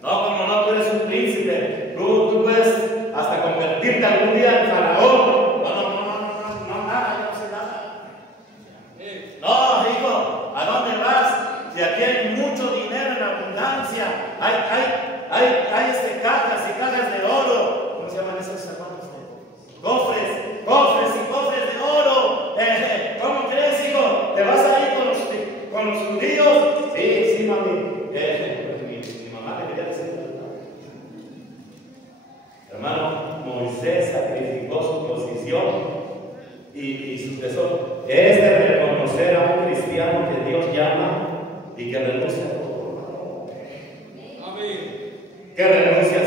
No, como no, tú eres un príncipe. Tú puedes hasta convertirte algún día en faraón. No, nada, yo no sé nada. No, hijo, ¿a dónde vas? Si aquí hay mucho dinero en abundancia. Hay cajas y cajas de oro. ¿Cómo se llaman esos hermanos? Cofres y cofres de oro. ¿Cómo crees, hijo? ¿Te vas a ir con los judíos? Sí, mami. Mi mamá te quería decir. Hermano, Moisés sacrificó su posición y su tesoro. Es de reconocer a un cristiano que Dios llama y que renuncia a todo. Que renuncia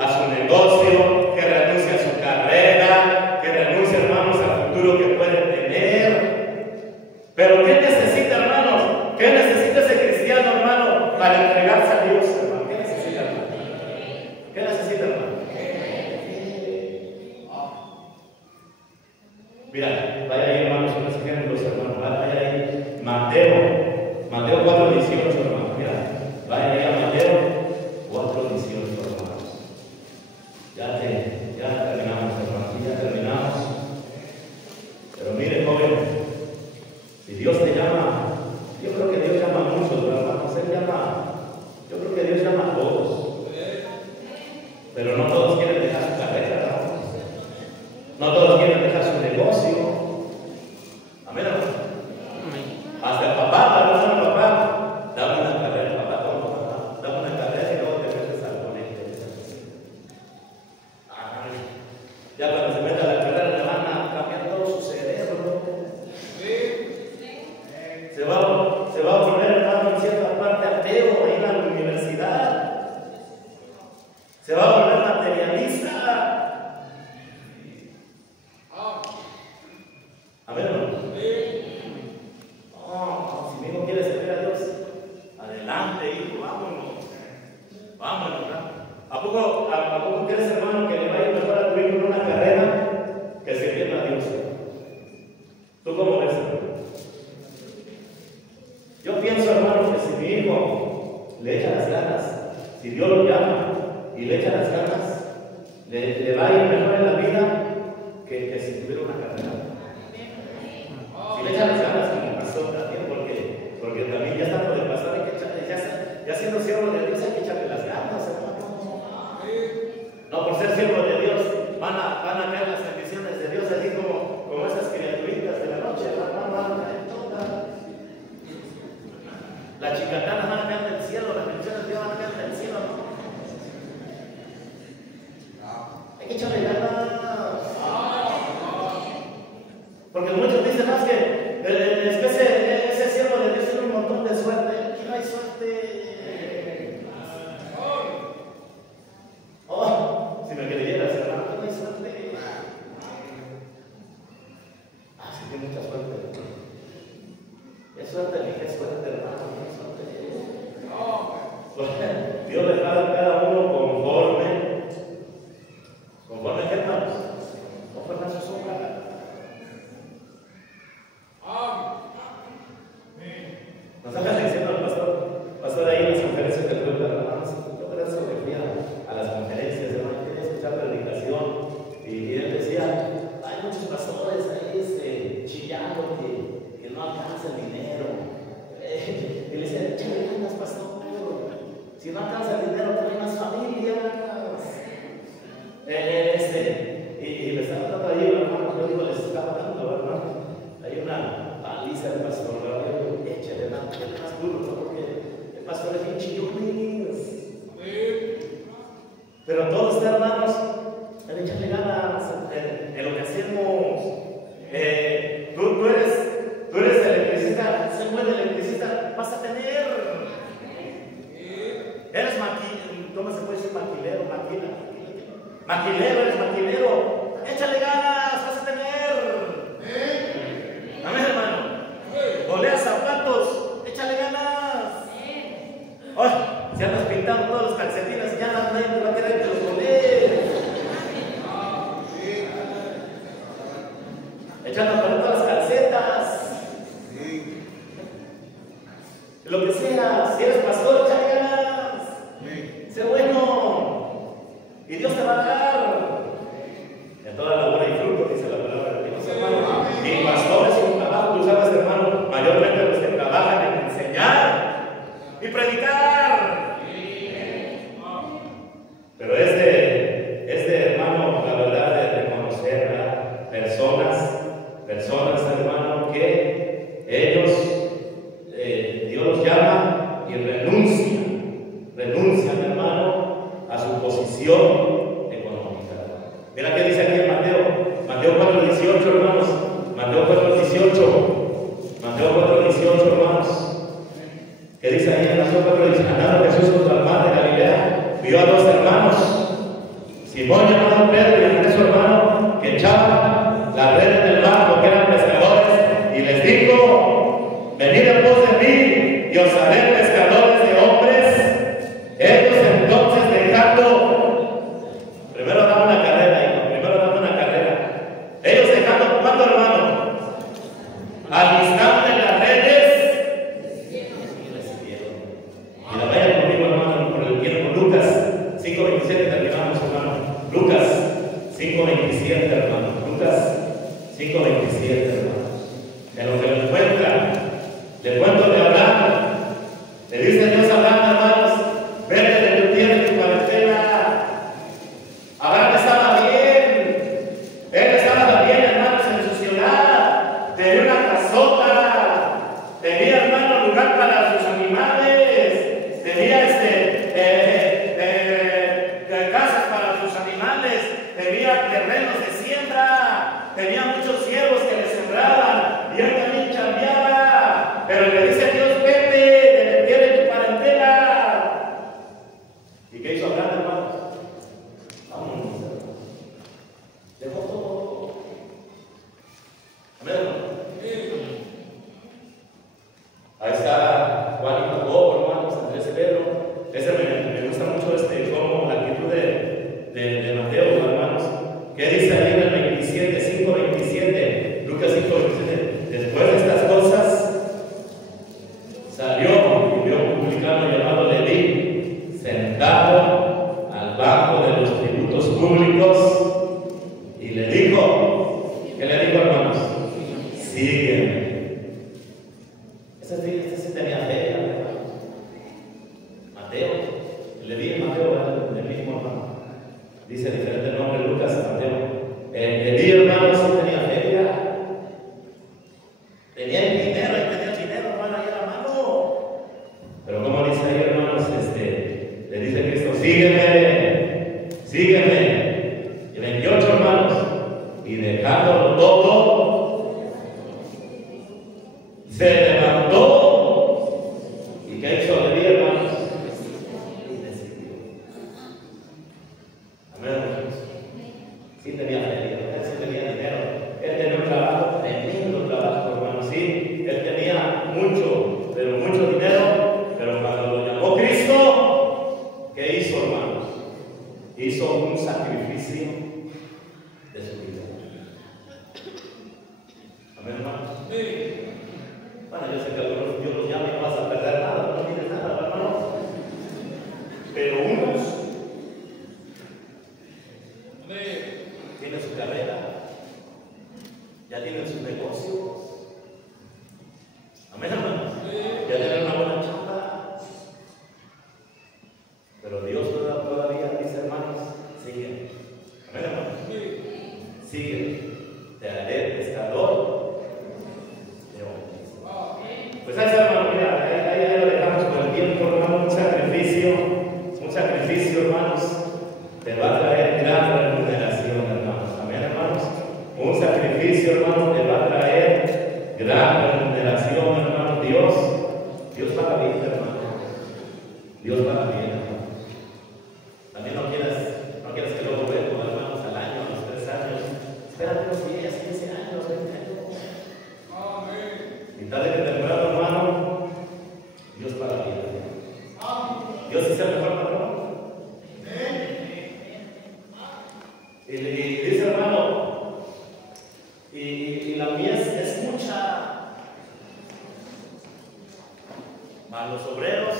a su negocio, que renuncia a su carrera, que renuncia, hermanos, al futuro que puede tener. Pero ¿qué necesita, hermanos? ¿Qué necesita ese cristiano, hermano, para entregarse a Dios, hermano? ¿Qué necesita, hermano? ¿Qué necesita, hermano? Mira, vaya ahí, hermanos, unos ejemplos, hermano. Vaya ahí, Mateo 4:18, hermano. Mira, vaya ahí a Mateo 4:18, hermanos. Ya terminamos, hermanos. Ya terminamos. Pero mire, joven, si Dios te llama, yo creo que Dios llama a muchos, hermanos. Yo creo que Dios llama adelante, hijo, vámonos. Vámonos, ¿verdad? ¿A poco crees, hermano, que le va a ir mejor a tu hijo en una carrera que sirviendo a Dios? ¿Tú cómo ves, hermano? Yo pienso, hermano, que si mi hijo le echa las ganas, si Dios lo llama y le echa las ganas, le va a ir mejor en la vida que si tuviera una carrera. Si le echa las ganas, como pasó también, porque también ya está por el pasado, hay que echarle, ya siendo siervo de Dios, hay que echarle las ganas, hermano. No por ser siervo de Dios van a caer las bendiciones de Dios, así como esas criaturitas de la noche, van a caer todas. Las chicatanas van a caer del cielo, las bendiciones de Dios van a caer del cielo, ¿no? Hay que echarle ganas. Porque muchos dicen más que ese siervo de Dios tiene un montón de suerte. Aquí no hay suerte. Oh, si me creyeras, hermano, aquí no hay suerte. Sí tiene mucha suerte. Es suerte, ni es suerte, hermano, no es suerte. Dios les va a dar a cada uno conforme qué, hermanos, conforme a sus obras. Nos deja diciendo el pastor ahí en las conferencias de preguntas, hermanos. Yo por eso me fui a las conferencias, hermano, quería escuchar predicación. Y él decía, hay muchos pastores ahí chillando que no alcanza el dinero. Y le decía, échale ganas, pastor. Si no alcanza el dinero, trae más familias. Y le estaba dando ahí, hermano, yo digo, les estaba dando, hermano. Hay una paliza del pastor, ¿verdad? Échale más duro, ¿no? Porque el pastor es bien chillones. Pero todos, hermanos, hay que echarle ganas en lo que hacemos. Tú eres electricista, sé buen electricista, vas a tener. Eres ¿cómo se puede decir maquilero? Maquilero, eres maquilero. Échale ganas, vas a tener. Amén, hermano. Golea zapatos, échale ganas. Oh, si andas pintando todos los calcetines, ya nadie te va a querer que los golees. Echando a poner todas las calcetas. Lo que sea, si eres pastor, échale ganas. Sé bueno. Y Dios te va a dar. En toda labor hay fruto, dice la palabra de Dios, hermano. Y pastor es un trabajo, tú sabes, hermano, mayormente los que trabajan en enseñar y predicar. Pero hermano, la verdad de reconocer, ¿verdad? Personas, hermano, que ellos, Dios los llama y renuncian, hermano, a su posición económica. Mira qué dice aquí en Mateo 4:18, hermanos. Mateo 4:18, hermanos. ¿Qué dice ahí en Mateo 4:18? Andando Jesús junto al mar de Galilea, vio a dos hermanos, Simón llamado Pedro y Andrés su hermano, que echaban las redes del mar porque eran pescadores, y les dijo: venid en pos de mí y os haré pescadores de hombres. Ellos entonces dejando, primero dame una carrera, ellos dejando, ¿cuánto, hermano? Al instante las redes y recibieron. Y la vayan conmigo, hermano, por el tiempo. Lucas 5:27 terminamos, hermano. Lucas 5:27, hermano. Lucas 5:27, hermano. En lo que lo encuentra, le cuento de Abraham. Le dice Dios a Abraham, hermanos: vete de tu tierra y tu parentela. Abraham estaba bien. Él estaba bien, hermanos, en su ciudad. Tenía una casota. Tenía, hermano, lugar para sus animales. Tenía casas para sus animales. Tenía terrenos de siembra. Tenía muchos siervos que le sembraban. Mateo. Le di a Mateo, el mismo hermano. Dice diferente nombre, Lucas, Mateo. Leví, hermano, sí tenía feria. Tenía el dinero, hermano, ahí a la mano. Pero como dice ahí, hermanos, le dice Cristo, sígueme, sígueme. Y 28 hermanos, y dejándolo todo, se levantó. ¿Y qué hizo Leví, hermanos? Y decidió. Amén, hermanos. Sí tenía feria, él sí tenía dinero. Él tenía un trabajo, tremendo trabajo, hermanos. Sí, él tenía mucho, pero mucho dinero. Pero cuando lo llamó Cristo, ¿qué hizo, hermanos? Hizo un sacrificio de su vida. Amén, hermanos. Sí. Bueno, yo sé que algunos Dios los llama y no vas a perder nada, no tienes nada, hermanos. Pero unos tienen su carrera, ya tienen sus negocios. Amén, hermanos. Ya tienen una buena chamba. Pero Dios todavía dice, hermanos, sigue. Amén, hermanos. Sigue. Te haré pescador de hombres. Pues ahí está, hermano, mira, ahí lo dejamos con el tiempo, hermano. Un sacrificio, hermanos, te va a traer gran remuneración, hermanos. Amén, hermanos. Un sacrificio, hermano, te va a traer gran remuneración, hermano. Dios paga bien, hermano. Dios paga bien, hermano. También no quieras que luego venga, hermanos, al año, a los 3 años. Espérate unos 10, 15 años, 20 años. Y tarde que temprano, hermano, Dios paga bien. Dios es el mejor patrón. Y dice, hermano, y la mies es mucha, mas los obreros,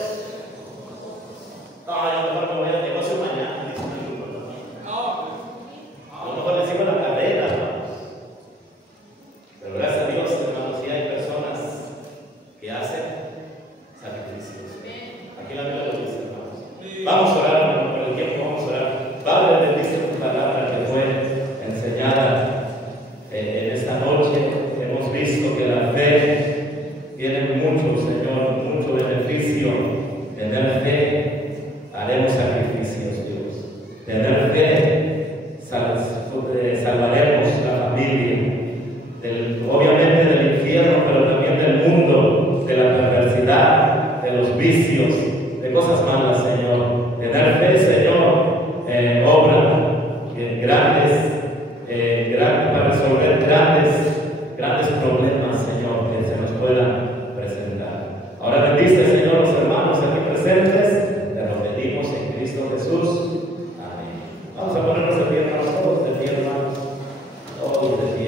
yo mejor me voy al negocio mañana, dice el grupo, hermano. A lo mejor les sigo la carrera, hermanos. Pero gracias a Dios, hermanos, sí hay personas que hacen sacrificios. Aquí la Biblia lo dice, hermanos. Vamos a orar.